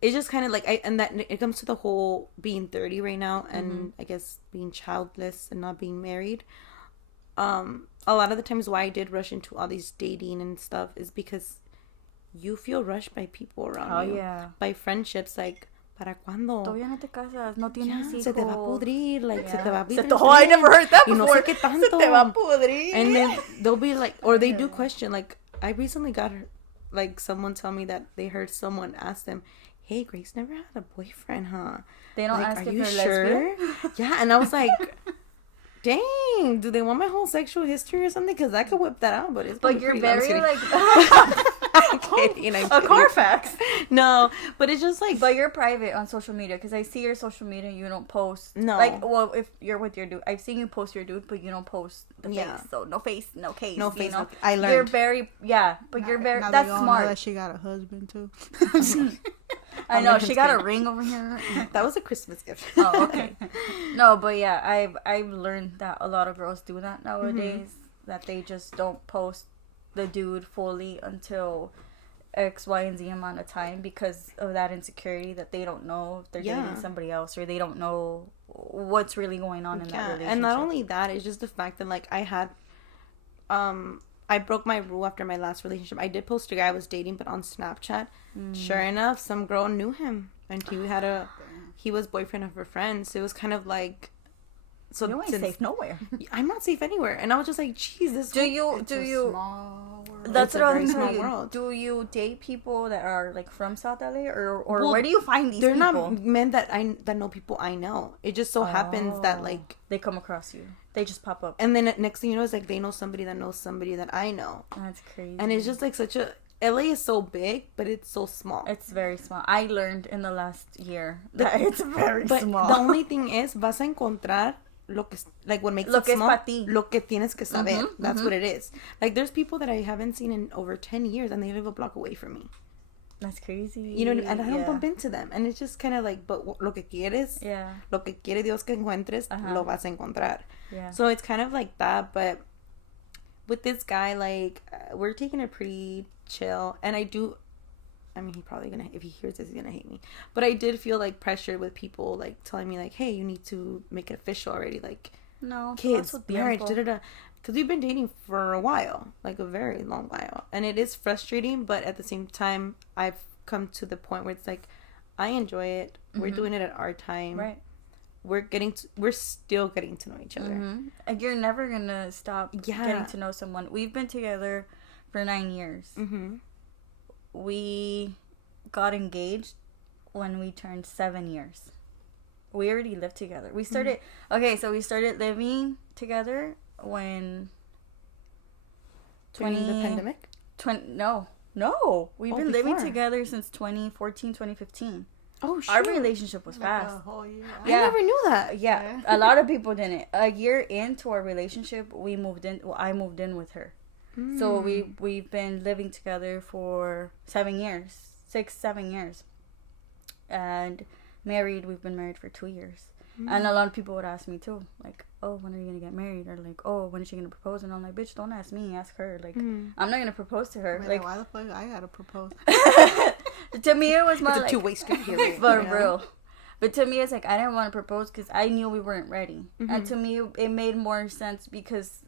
it's just kind of like, and that it comes to the whole being 30 right now, and I guess being childless and not being married. A lot of the times why I did rush into all these dating and stuff is because you feel rushed by people around you. Oh, yeah. By friendships, like, ¿para cuándo? Todavía no te casas, no tienes hijos. Se te va a pudrir, like, se te va a pudrir. I never heard that before. Y no sé qué tanto. Se te va a pudrir. And then they'll be like, or they do question, like, I recently got, like, someone tell me that they heard someone ask them, hey, Grace never had a boyfriend, huh? They don't like, ask are if you you're sure? lesbian? Yeah, and I was like, dang, do they want my whole sexual history or something? Because I could whip that out, but it's but you're very like I'm kidding. A Carfax. No, but it's just like. But you're private on social media because I see your social media. You don't post. No. Like, well, if you're with your dude, I've seen you post your dude, but you don't post the face. So no face, no case. No face. You know? No, I learned. You're very but you're very. That's smart. That she got a husband too. I know she got a ring over here. That was a Christmas gift. Oh, okay. No, but yeah, I've learned that a lot of girls do that nowadays. That they just don't post the dude fully until X, Y, and Z amount of time because of that insecurity that they don't know if they're dating somebody else or they don't know what's really going on in that relationship. And not only that, it's just the fact that like I had, I broke my rule after my last relationship. I did post a guy I was dating, but on Snapchat, sure enough, some girl knew him, and he was boyfriend of her friend. So it was kind of like, so you ain't safe nowhere. I'm not safe anywhere, and I was just like, "Jeez, this." Do you? Small world. That's what I'm saying. World. Do you date people that are like from South LA, or well, where do you find these? They're people? Not men that know people I know. It just so happens that like they come across you. They just pop up, and then next thing you know, it's like they know somebody that knows somebody that I know. That's crazy. And it's just like such a. LA is so big, but it's so small. It's very small. I learned in the last year that it's very small. The only thing is, vas a encontrar lo que, like what makes it small, lo que tienes que saber. That's what it is. Like there's people that I haven't seen in over 10 years and they live a block away from me. That's crazy. You know, and I don't bump into them. And it's just kind of like, but lo que quieres, lo que quiere Dios que encuentres, lo vas a encontrar. Yeah. So it's kind of like that, but with this guy, like, we're taking it pretty chill. And I mean, if he hears this, he's gonna hate me. But I did feel like pressured with people like telling me like, hey, you need to make it official already. Like, no, kids, marriage, da-da-da. Because we've been dating for a while, like a very long while. And it is frustrating, but at the same time, I've come to the point where it's like, I enjoy it. We're doing it at our time. Right. We're still getting to know each other. And you're never gonna stop getting to know someone. We've been together for 9 years. We got engaged when we turned 7 years. We already lived together. We started we started living together when during the pandemic? No. We've been living together since 2014, 2015. Oh, shit. Our relationship was fast. A whole year. Yeah. I never knew that. Yeah. A lot of people didn't. A year into our relationship, we moved in. Well, I moved in with her. So we've been living together for 7 years. 6-7 years. And married, we've been married for 2 years. And a lot of people would ask me too, like, oh, when are you gonna get married? Or like, oh, when is she gonna propose? And I'm like, bitch, don't ask me, ask her. Like, I'm not gonna propose to her. Wait, like, why the fuck I gotta propose? To me, it was more it's like a two-way street here. for real. But to me, it's like, I didn't want to propose because I knew we weren't ready. Mm-hmm. And to me, it made more sense because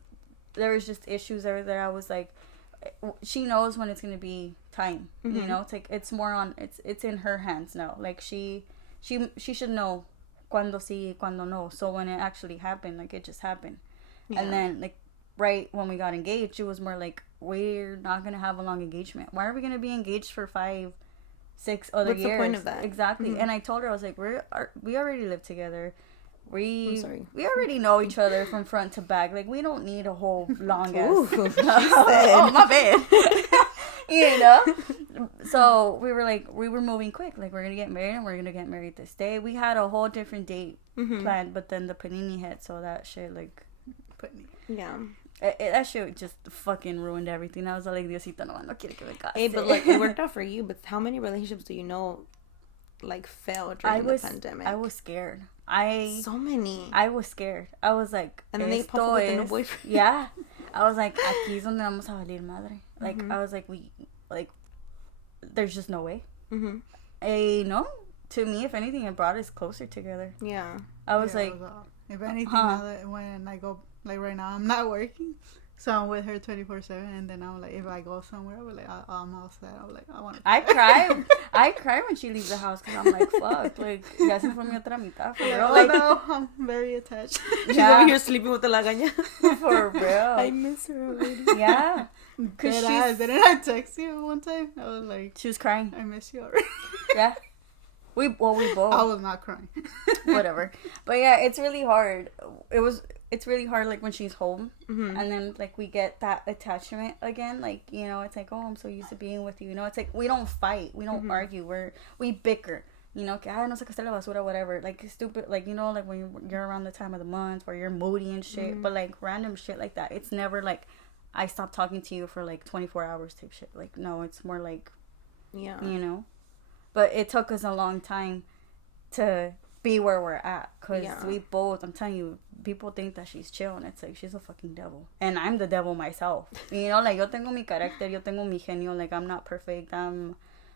there was just issues there that I was like, she knows when it's going to be time. Mm-hmm. You know, it's like, it's more on, it's in her hands now. Like, she should know cuando sí, cuando no. So when it actually happened, like, it just happened. Yeah. And then, like, right when we got engaged, it was more like, we're not going to have a long engagement. Why are we going to be engaged for 5-6 other What's years? The point of that? Exactly. Mm-hmm. And I told her, I was like, we already live together. We already know each other from front to back. Like, we don't need a whole long ass. Oh, my bad. You know? So we were moving quick. Like, we're gonna get married and we're gonna get married this day. We had a whole different date planned, but then the panini hit, so that shit, like, yeah. That shit just fucking ruined everything. I was like, Diosito, no quiere que me case. Hey, but like, it worked out for you. But how many relationships do you know, like, failed during the pandemic? I was scared. So many. I was scared. I was like, and then they pop up with a new boyfriend. Yeah. I was like, aquí es donde vamos a valer madre. Like, I was like, there's just no way. No. To me, if anything, it brought us closer together. Yeah. I was like, if anything, now that when I go, like right now, I'm not working. So I'm with her 24/7, and then I'm like, if I go somewhere, I'm like, I'm outside. I'm like, I want to. I cry. I cry when she leaves the house because I'm like, fuck, like, ya se fue mi otra mitad, for real. Like, no, I'm very attached. She's over here sleeping with the lagaña. For real. I miss her already. Yeah. Cause didn't I text you one time? I was like, she was crying. I miss you already. Yeah. We both. I was not crying. Whatever. But yeah, it's really hard. It's really hard, like, when she's home, and then, like, we get that attachment again, like, you know, it's like, oh, I'm so used to being with you, you know, it's like, we don't fight, we don't argue, we bicker, you know, que, no sacaste la basura, whatever, like, stupid, like, you know, like, when you're around the time of the month, where you're moody and shit, but, like, random shit like that, it's never, like, I stopped talking to you for, like, 24 hours type shit, like, no, it's more, like, yeah, you know, but it took us a long time to be where we're at, because we both, I'm telling you, people think that she's chill, and it's like, she's a fucking devil, and I'm the devil myself, you know, like, yo tengo mi carácter, yo tengo mi genio, like, I'm not perfect, I'm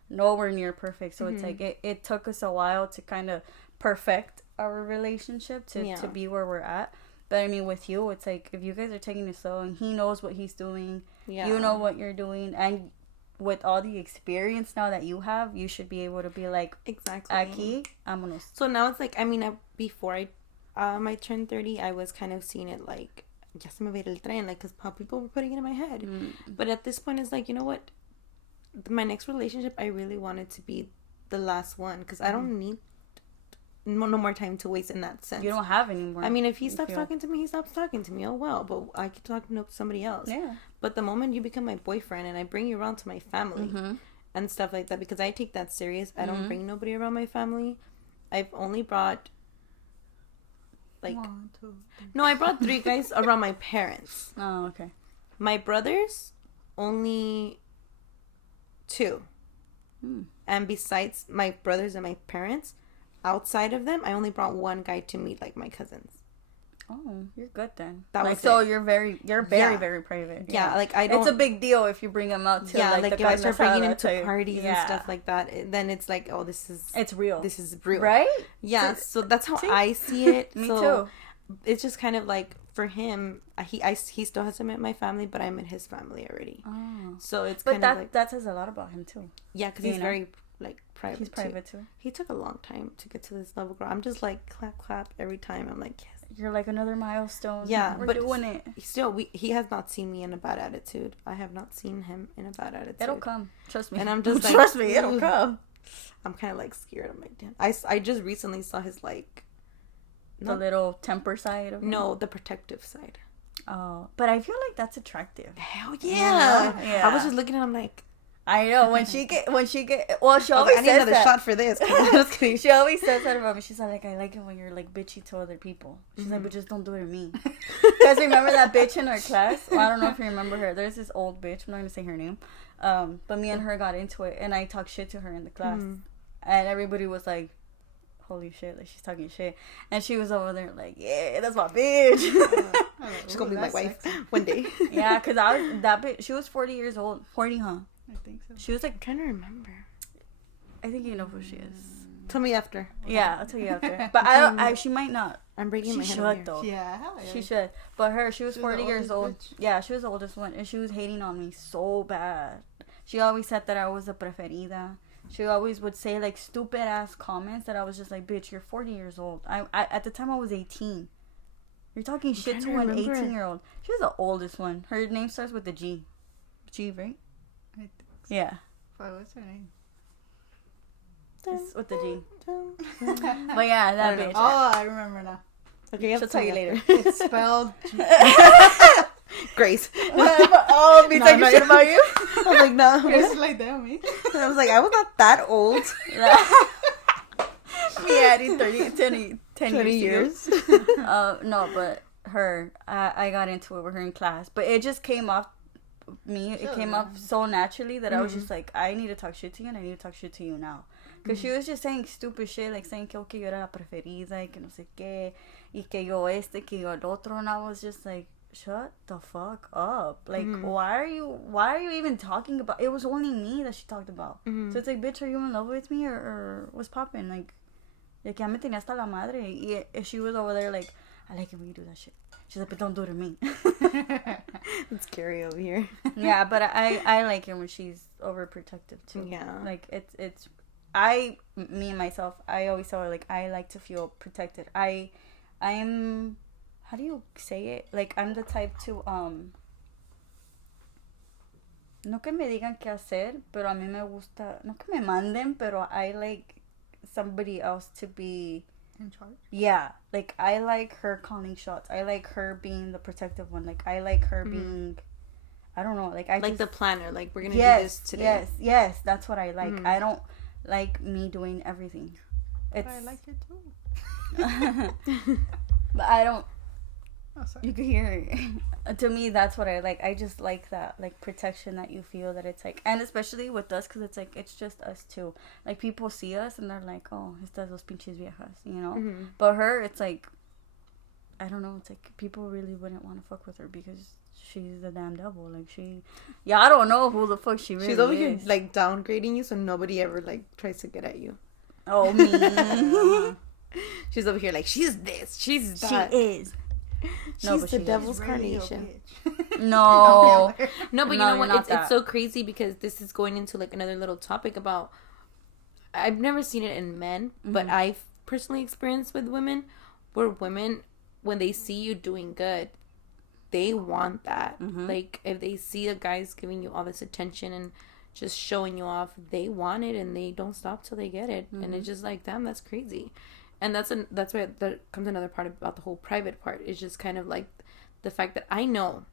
nowhere near perfect, so it's like, it took us a while to kind of perfect our relationship to be where we're at, but I mean, with you, it's like, if you guys are taking it slow, and he knows what he's doing, you know what you're doing, and with all the experience now that you have, you should be able to be like, exactly, aquí, vámonos. So now it's like, I mean, before I turned 30, I was kind of seeing it like, ya se me va el tren, like, because how people were putting it in my head. But at this point, it's like, you know what? My next relationship, I really wanted to be the last one, because I don't need no more time to waste in that sense. You don't have anymore. I mean, if he stops talking to me, he stops talking to me. Oh, well, but I could talk to somebody else. Yeah. But the moment you become my boyfriend and I bring you around to my family and stuff like that, because I take that serious, I don't bring nobody around my family. I've only brought, like, 1, 2, 3. No, I brought 3 guys around my parents. Oh, okay. My brothers, only 2. And besides my brothers and my parents, outside of them, I only brought 1 guy to meet, like, my cousins. Oh, you're good then. That like, was so it. you're very very private. Yeah, like, I don't. It's a big deal if you bring them out to like the if I start bringing him to type. parties and stuff like that, then it's like, oh, it's real. This is real, right? Yeah, so that's how I see it. Me so too. It's just kind of like, for him, he still hasn't met my family, but I met his family already. Oh. So it's but kind of like, that says a lot about him too. Yeah, because he's very, like, private. He's private too. He took a long time to get to this level, girl. I'm just like, clap clap every time. I'm like, yes. You're like another milestone. Yeah, we're but doing it. Still, he has not seen me in a bad attitude. I have not seen him in a bad attitude. It'll come. Trust me. And I'm just like, trust me, it'll come. I'm kind of like scared. I'm like, damn. I just recently saw his, like, the little temper side of him. No, the protective side. Oh, but I feel like that's attractive. Hell yeah. Yeah. I was just looking at him like, I know, when she get well, she always I need says another that. shot for this. She always says that about me. She's like, I like it when you're like bitchy to other people. She's like, but just don't do it to me. Because remember that bitch in our class? Well, I don't know if you remember her. There's this old bitch. I'm not gonna say her name. But me and her got into it, and I talked shit to her in the class, and everybody was like, holy shit, like, she's talking shit, and she was over there like, yeah, that's my bitch. She's gonna be my wife one day. Yeah, because that bitch, she was 40 years old. 40, huh? I think so. She was like, I'm trying to remember. I think you know who she is. Tell me after. Yeah, I'll tell you after. But she might not. I'm breaking my She hand should, though. Yeah. She should. But she was 40 years old. Bitch. Yeah, she was the oldest one. And she was hating on me so bad. She always said that I was a preferida. She always would say, like, stupid-ass comments that I was just like, bitch, you're 40 years old. I at the time, I was 18. You're talking shit to an 18-year-old. She was the oldest one. Her name starts with a G. G, right? I think so. Yeah. What's her name? It's with the G. But yeah, that bitch. Oh, I remember now. Okay, She'll tell you later. It's spelled Grace. Oh, me talking shit about you? I was like, no. It's like that, me. I was like, I was not that old. Me adding 10 20 years. No, but I got into it with her in class. But it just came off me. It came off so naturally that I was just like, I need to talk shit to you, and I need to talk shit to you now. Because she was just saying stupid shit, like saying que yo era la preferida, y que no sé qué, y que yo que yo el otro, and I was just like, shut the fuck up. Like, why are you even talking about, it was only me that she talked about. So it's like, bitch, are you in love with me, or what's popping? Like ya me tenía hasta la madre. Y she was over there like, I like it when you do that shit. She's like, but don't do it to me. It's scary over here. Yeah, but I like it when she's overprotective too. Yeah. Like, it's me and myself, I always tell her, like, I like to feel protected. I am, how do you say it? Like, I'm the type to, no que me digan qué hacer, pero a mí me gusta, no que me manden, pero I like somebody else to be in charge. Yeah, like, I like her calling shots. I like her being the protective one. Like, I like her being, I don't know, like, I like just, the planner, like, we're gonna do this today. Yes, that's what I like. I don't like me doing everything. But I like it too. But I don't. Oh, sorry. You can hear it. To me, that's what I like. I just like that, like, protection that you feel, that it's like, and especially with us, because it's like, it's just us two. Like, people see us and they're like, oh, estas dos pinches viejas, you know? But her, it's like, I don't know, it's like, people really wouldn't want to fuck with her because she's the damn devil. Like, I don't know who the fuck she really is. She's over here, like, downgrading you so nobody ever, like, tries to get at you. Oh, me. She's over here like, she's this, she's that. She is. She's the devil's carnation. No. No, but you know what? It's so crazy because this is going into, like, another little topic about, I've never seen it in men, but I've personally experienced with women, where women, when they see you doing good, they want that. Like, if they see a guy's giving you all this attention and just showing you off, they want it and they don't stop till they get it. And it's just like, damn, that's crazy. And that's where there comes another part about the whole private part. It's just kind of like the fact that I know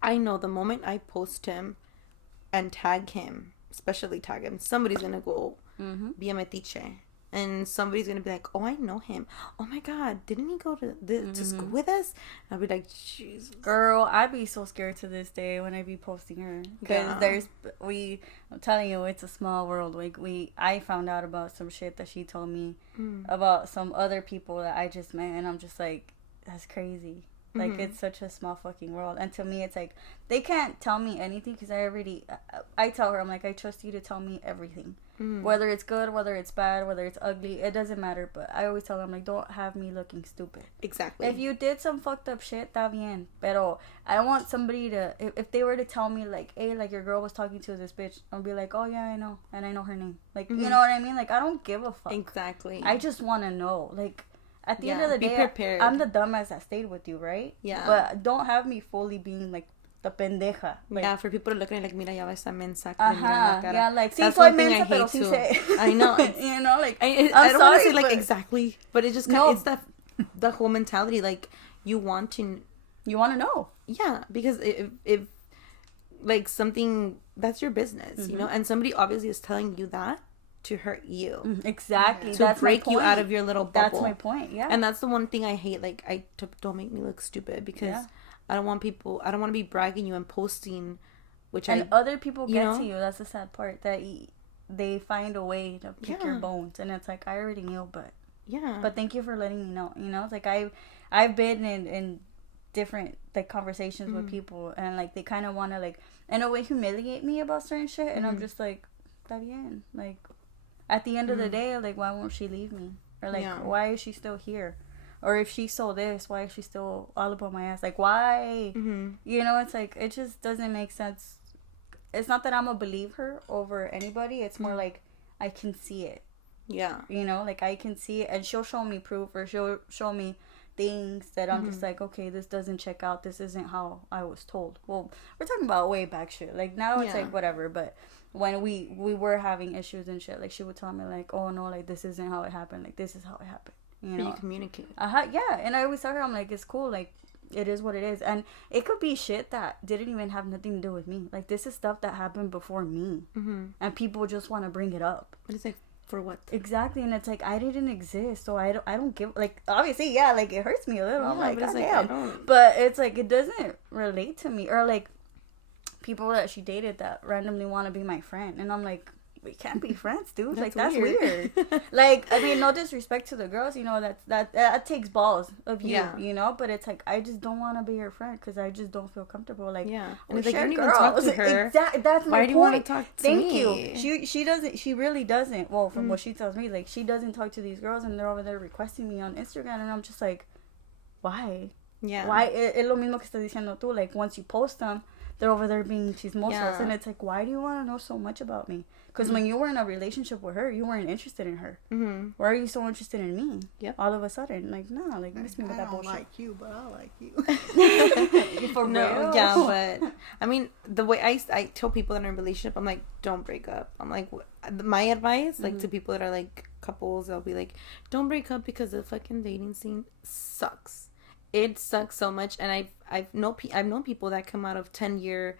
the moment I post him and tag him, especially tag him, somebody's gonna go be a metiche. And somebody's going to be like, oh, I know him. Oh, my God. Didn't he go to school with us? And I'll be like, Jesus. Girl, I'd be so scared to this day when I be posting her. Because I'm telling you, it's a small world. Like, I found out about some shit that she told me about some other people that I just met. And I'm just like, that's crazy. Like, it's such a small fucking world. And to me, it's like, they can't tell me anything because I tell her, I'm like, I trust you to tell me everything. Whether it's good, whether it's bad, whether it's ugly, it doesn't matter. But I always tell them, like, don't have me looking stupid. Exactly. If you did some fucked up shit, está bien. Pero I want somebody to, if they were to tell me, like, hey, like, your girl was talking to this bitch, I'll be like, oh, yeah, I know. And I know her name. Like, you know what I mean? Like, I don't give a fuck. Exactly. I just want to know. Like, at the end of the day, prepared. I'm the dumbass that stayed with you, right? Yeah. But don't have me fully being, like, the pendeja. Like, yeah, for people to look at it like, mira, ya va esa mensa. Yeah, like, sí that's soy one thing mensa, I pero hate sí too. sé. I know. You know, like, I don't want to say, like, exactly, but it's just kind of, it's the whole mentality, like, you want to know. Yeah, because if like, something, that's your business, you know, and somebody obviously is telling you that to hurt you. Exactly. To that's break you out of your little bubble. That's my point, yeah. And that's the one thing I hate, like, don't make me look stupid, because I don't want to be bragging you and posting, other people get to you. That's the sad part, that they find a way to pick your bones, and it's like, I already knew, but thank you for letting me know. You know, it's like, I've been in different, like, conversations with people, and, like, they kind of want to, like, in a way, humiliate me about certain shit, and I'm just like, está bien. Like, At the end of the day, like, why won't she leave me? Or, like, why is she still here? Or if she sold this, why is she still all up on my ass? Like, why? You know, it's like, it just doesn't make sense. It's not that I'm gonna believe her over anybody. It's more like, I can see it. Yeah. You know, like, I can see it. And she'll show me proof, or she'll show me things that I'm just like, okay, this doesn't check out. This isn't how I was told. Well, we're talking about way back shit. Like, now it's like, whatever. But when we were having issues and shit, like, she would tell me, like, oh, no, like, this isn't how it happened. Like, this is how it happened. You know? You communicate. Yeah. And I always tell her, I'm like, it's cool. Like, it is what it is. And it could be shit that didn't even have nothing to do with me. Like, this is stuff that happened before me. And people just want to bring it up. But it's like, for what? Exactly. And it's like, I didn't exist, so I don't give, like, obviously, yeah, like, it hurts me a little. I'm like, God damn. But it's like, it doesn't relate to me. Or like, people that she dated that randomly want to be my friend, and I'm like, we can't be friends, dude. Like, that's weird. Like, I mean, no disrespect to the girls, you know, that takes balls of you, you know, but it's like, I just don't want to be your friend because I just don't feel comfortable. Like, and it's like, you don't even talk to her. That's my Why do you want to talk to me? Thank you. She doesn't. She really doesn't. Well, from what she tells me, like, she doesn't talk to these girls, and they're over there requesting me on Instagram, and I'm just like, why? Yeah. Why? Es lo mismo que estás diciendo tú. Like, once you post them, they're over there being chismosos, and it's like, why do you want to know so much about me? Because when you were in a relationship with her, you weren't interested in her. Why are you so interested in me? Yep. All of a sudden, like, no, like, miss me with that bullshit. I don't like you, but I like you. For real? Yeah, but I mean, the way I tell people that are in a relationship, I'm like, don't break up. I'm like, my advice, like, to people that are like couples, I'll be like, don't break up because the fucking dating scene sucks. It sucks so much, and I've known people that come out of 10+ year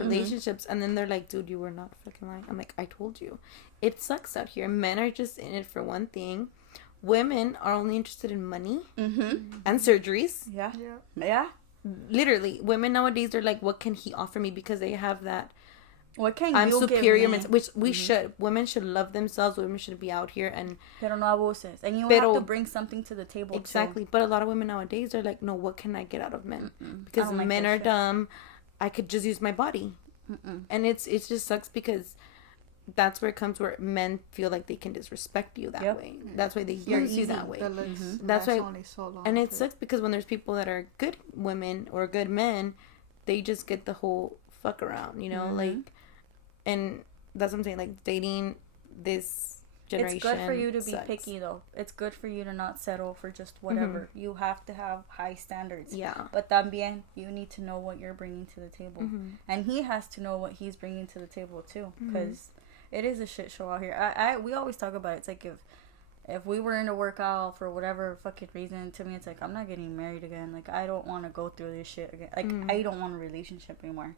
relationships, and then they're like, dude, you were not fucking lying. I'm like, I told you. It sucks out here. Men are just in it for one thing. Women are only interested in money and surgeries. Yeah. Literally, women nowadays are like, what can he offer me? Because they have that, what can I'm you superior, give me? which we should. Women should love themselves. Women should be out here and. Pero no abuses. And you have to bring something to the table. Exactly. Too. But a lot of women nowadays are like, no, what can I get out of men? Because men are dumb. I could just use my body. And it just sucks because that's where it comes where men feel like they can disrespect you that way. That's why they use you that way. That's why. And it sucks because when there's people that are good women or good men, they just get the whole fuck around, you know, like, and that's what I'm saying, like, dating this generation. It's good for you to be picky, though. It's good for you to not settle for just whatever. You have to have high standards. Yeah. But también, you need to know what you're bringing to the table. And he has to know what he's bringing to the table, too. Because it is a shit show out here. We always talk about it. It's like, if we were in a workout for whatever fucking reason, to me, it's like, I'm not getting married again. Like, I don't want to go through this shit again. Like, I don't want a relationship anymore.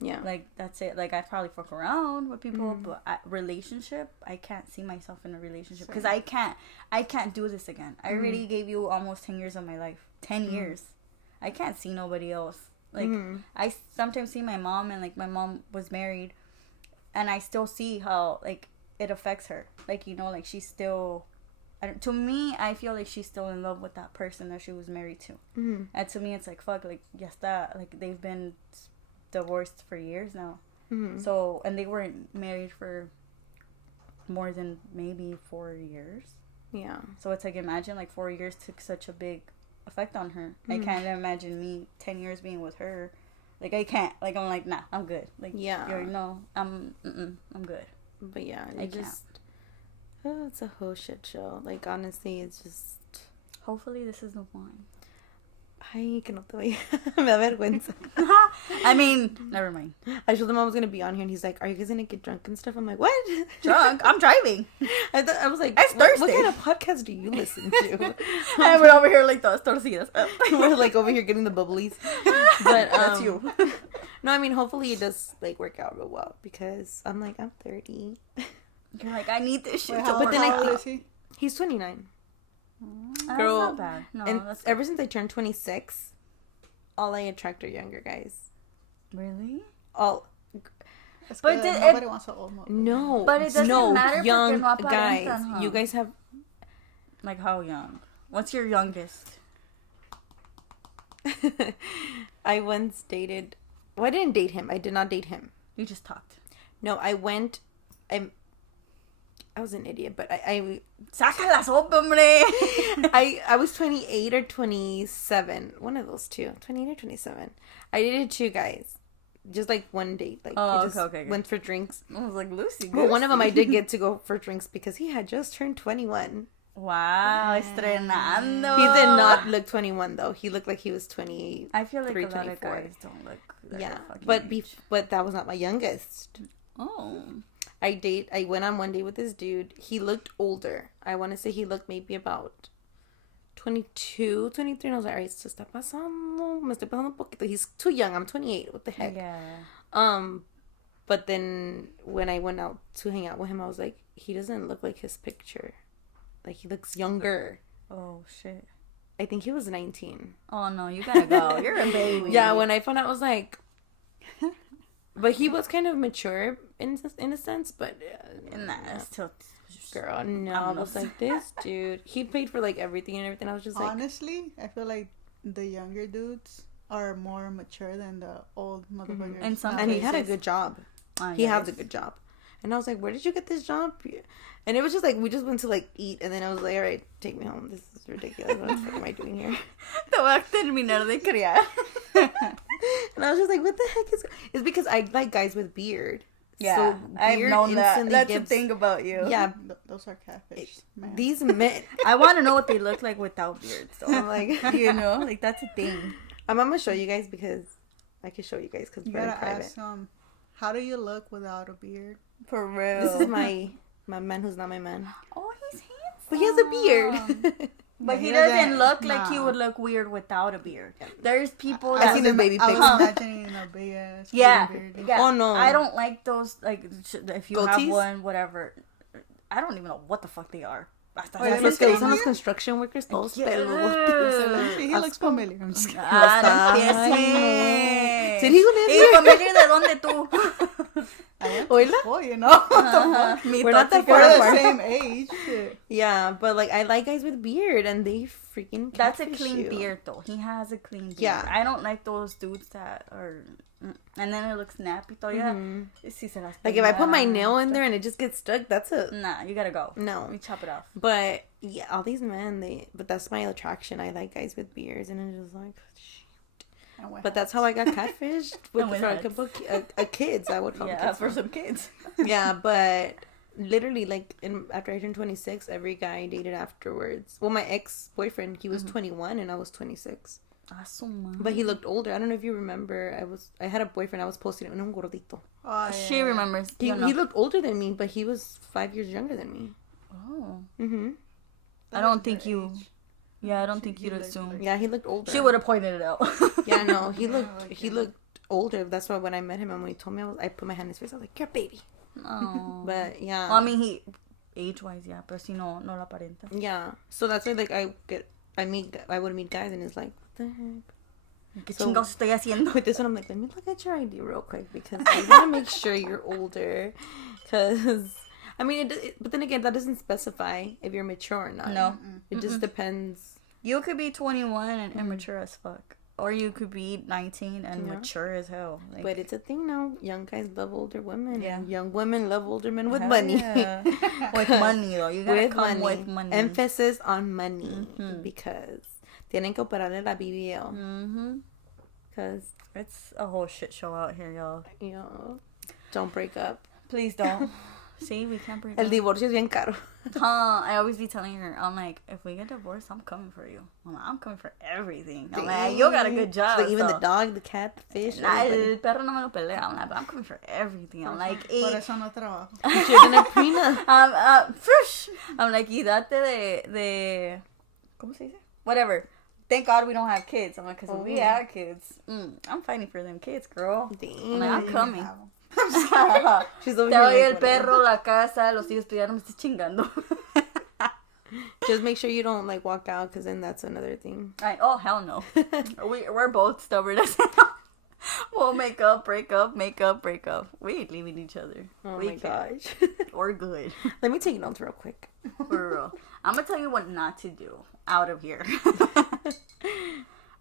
Yeah. Like, that's it. Like, I'd probably fuck around with people, but relationship, I can't see myself in a relationship. Because I can't do this again. I already gave you almost 10 years of my life. 10 years. I can't see nobody else. Like, I sometimes see my mom, and, like, my mom was married, and I still see how, like, it affects her. Like, you know, like, she's still... to me, I feel like she's still in love with that person that she was married to. And to me, it's like, fuck, like, yes, that, like, they've been divorced for years now. So, and they weren't married for more than maybe 4 years. Yeah. So it's like, imagine, like, 4 years took such a big effect on her. I can't imagine me 10 years being with her. Like, I can't. Like, I'm like, nah, I'm good. Like, no, I'm good. But yeah, I just... Oh, it's a whole shit show. Like, honestly, it's just... Hopefully this is the one. Ay, que no te vaya. Me da vergüenza. I mean, never mind. I told him I was going to be on here, and he's like, are you guys going to get drunk and stuff? I'm like, what? Drunk? I'm driving. I was like, it's Thursday. What kind of podcast do you listen to? And we're over here like those tortillas. We're like over here getting the bubblies. But that's you. No, I mean, hopefully it does, like, work out real well, because I'm like, I'm 30. You're like, I need this shit. But then how old is he? He's 29. Girl, that's not bad. No, and that's ever since I turned 26, all I attract are younger guys. Really? All. But nobody wants an old mother. No, but it doesn't matter. Young guys. Huh? You guys have. Like, how young? What's your youngest? I once dated. Well, I didn't date him. I did not date him. You just talked. No, I went. I was an idiot, but I Saca la sopa, hombre. I was 28 or 27. One of those two. 28 or 27. I dated two guys. Just like one date. Like okay. Went for drinks. I was like, Lucy. But one of them I did get to go for drinks because he had just turned 21. Wow, estrenando. He did not look 21 though. He looked like he was 28. I feel like a lot of guys don't look yeah, but that was not my youngest. Oh. I went on one date with this dude. He looked older. I want to say he looked maybe about 22, 23. And I was like, alright, se está pasando. Me estoy pasando un poquito. He's too young. I'm 28. What the heck? Yeah. But then when I went out to hang out with him, I was like, he doesn't look like his picture. Like, he looks younger. Oh, shit. I think he was 19. Oh, no, you gotta go. You're a baby. Yeah, when I found out, I was like... But he was kind of mature in a sense, but... still... Girl, no. I was like, this dude... He paid for, like, everything and everything. I was just like... Honestly, I feel like the younger dudes are more mature than the old motherfuckers. And he had a good job. He has a good job. And I was like, where did you get this job? And it was just like, we just went to like eat. And then I was like, all right, take me home. This is ridiculous. What the fuck am I doing here? Te voy a terminar de criar. And I was just like, what the heck is... It's because I like guys with beard. Yeah, so I've known that. That's the thing about you. Yeah. Those are catfish, man. These men... I want to know what they look like without beards. So I'm like... You know? Like, that's a thing. I'm going to show you guys because... I can show you guys because we're in private. Ask, how do you look without a beard? For real. This is my man who's not my man. Oh, he's handsome. But he has a beard. But he doesn't look like he would look weird without a beard. There's people that... I seen the baby pics. I was imagining a big ass beard. Yeah. Oh, no. I don't like those, like, if you Goatees? have one, whatever. I don't even know what the fuck they are. Los que usan los construction workers, todos peludos. He looks familiar. I'm just kidding. Did he live here? ¿Familiar de dónde tú? Oila? Oh, you know. We're not that far We're apart. the same age. Shit. Yeah, but like I like guys with beard and they freaking That's a clean beard though. He has a clean beard. Yeah. I don't like those dudes that are... And then it looks snappy. Like if I put my nail in there and it just gets stuck, that's a... Nah, you gotta go. No. We chop it off. But yeah, all these men, but that's my attraction. I like guys with beards and it's just like... But that's how I got catfished for a couple of kids. I would call them kids. For some kids. Yeah, but literally, like, after I turned 26, every guy I dated afterwards. Well, my ex-boyfriend, he was 21 and I was 26. But he looked older. I don't know if you remember. I had a boyfriend. I was posting un gordito. Oh, she remembers. He looked older than me, but he was 5 years younger than me. Oh. Mm-hmm. I don't think you... Yeah, I don't think you'd assume. Yeah, he looked older. She would have pointed it out. Yeah, no, he looked older. That's why when I met him and when he told me, I put my hand in his face. I was like, "You're a baby." Oh. But yeah. Well, I mean, he age-wise, yeah, pero si no la aparenta. Yeah, so that's why like I would meet guys and it's like, what the heck? ¿Qué chingados estoy haciendo? With this one, I'm like, let me look at your ID real quick because I want to make sure you're older. Because, I mean, but then again, that doesn't specify if you're mature or not. No. It just depends. You could be 21 and immature as fuck. Or you could be 19 and mature as hell. Like, but it's a thing now. Young guys love older women. Yeah. Young women love older men with money. Yeah. With money, though. You gotta come with money. Emphasis on money. Because tienen que operarle la BBL. Because it's a whole shit show out here, y'all. You know, don't break up. Please don't. See, we can't break El up. divorcio es bien caro. I always be telling her, I'm like, if we get divorced, I'm coming for you. I'm coming for everything. I'm like, you got a good job. Like even the dog, the cat, the fish. El perro no me lo pelea. I'm like, but I'm coming for everything. I'm like, por eso no trabajo. You're gonna prenup. Fish. I'm like, y date de ¿cómo se dice? Whatever. Thank God we don't have kids. I'm like, because if we had kids, I'm fighting for them kids, girl. I'm like, I'm coming. She's over Te doy here el perro, la casa, los hijos, pero ya no me estés chingando. Just make sure you don't like walk out, because then that's another thing. Oh hell no. We're both stubborn as hell. We'll make up, break up, make up, break up. We ain't leaving each other. Oh my gosh. We're good. Let me take notes real quick. For real. I'm gonna tell you what not to do out of here.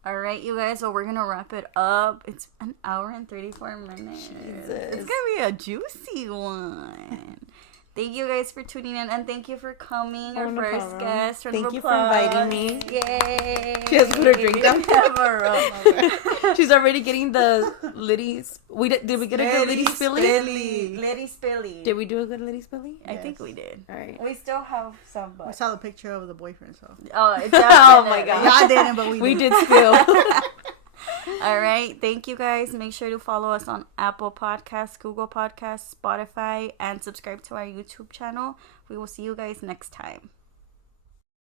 All right, you guys, so we're going to wrap it up. It's an hour and 34 minutes. Jesus. It's going to be a juicy one. Thank you guys for tuning in, and thank you for coming. Our no first problem. guest. Thank you for inviting me. Yay! She has to put her drink down. Never. She's already getting the liddies. Did we get a good liddy spilly? Liddy spilly. Did we do a good liddy spilly? I think we did. All right. We still have some, I but saw the picture of the boyfriend, so. oh, it's Oh my God. Y'all didn't, but We did spill. All right. Thank you guys. Make sure to follow us on Apple Podcasts, Google Podcasts, Spotify, and subscribe to our YouTube channel. We will see you guys next time.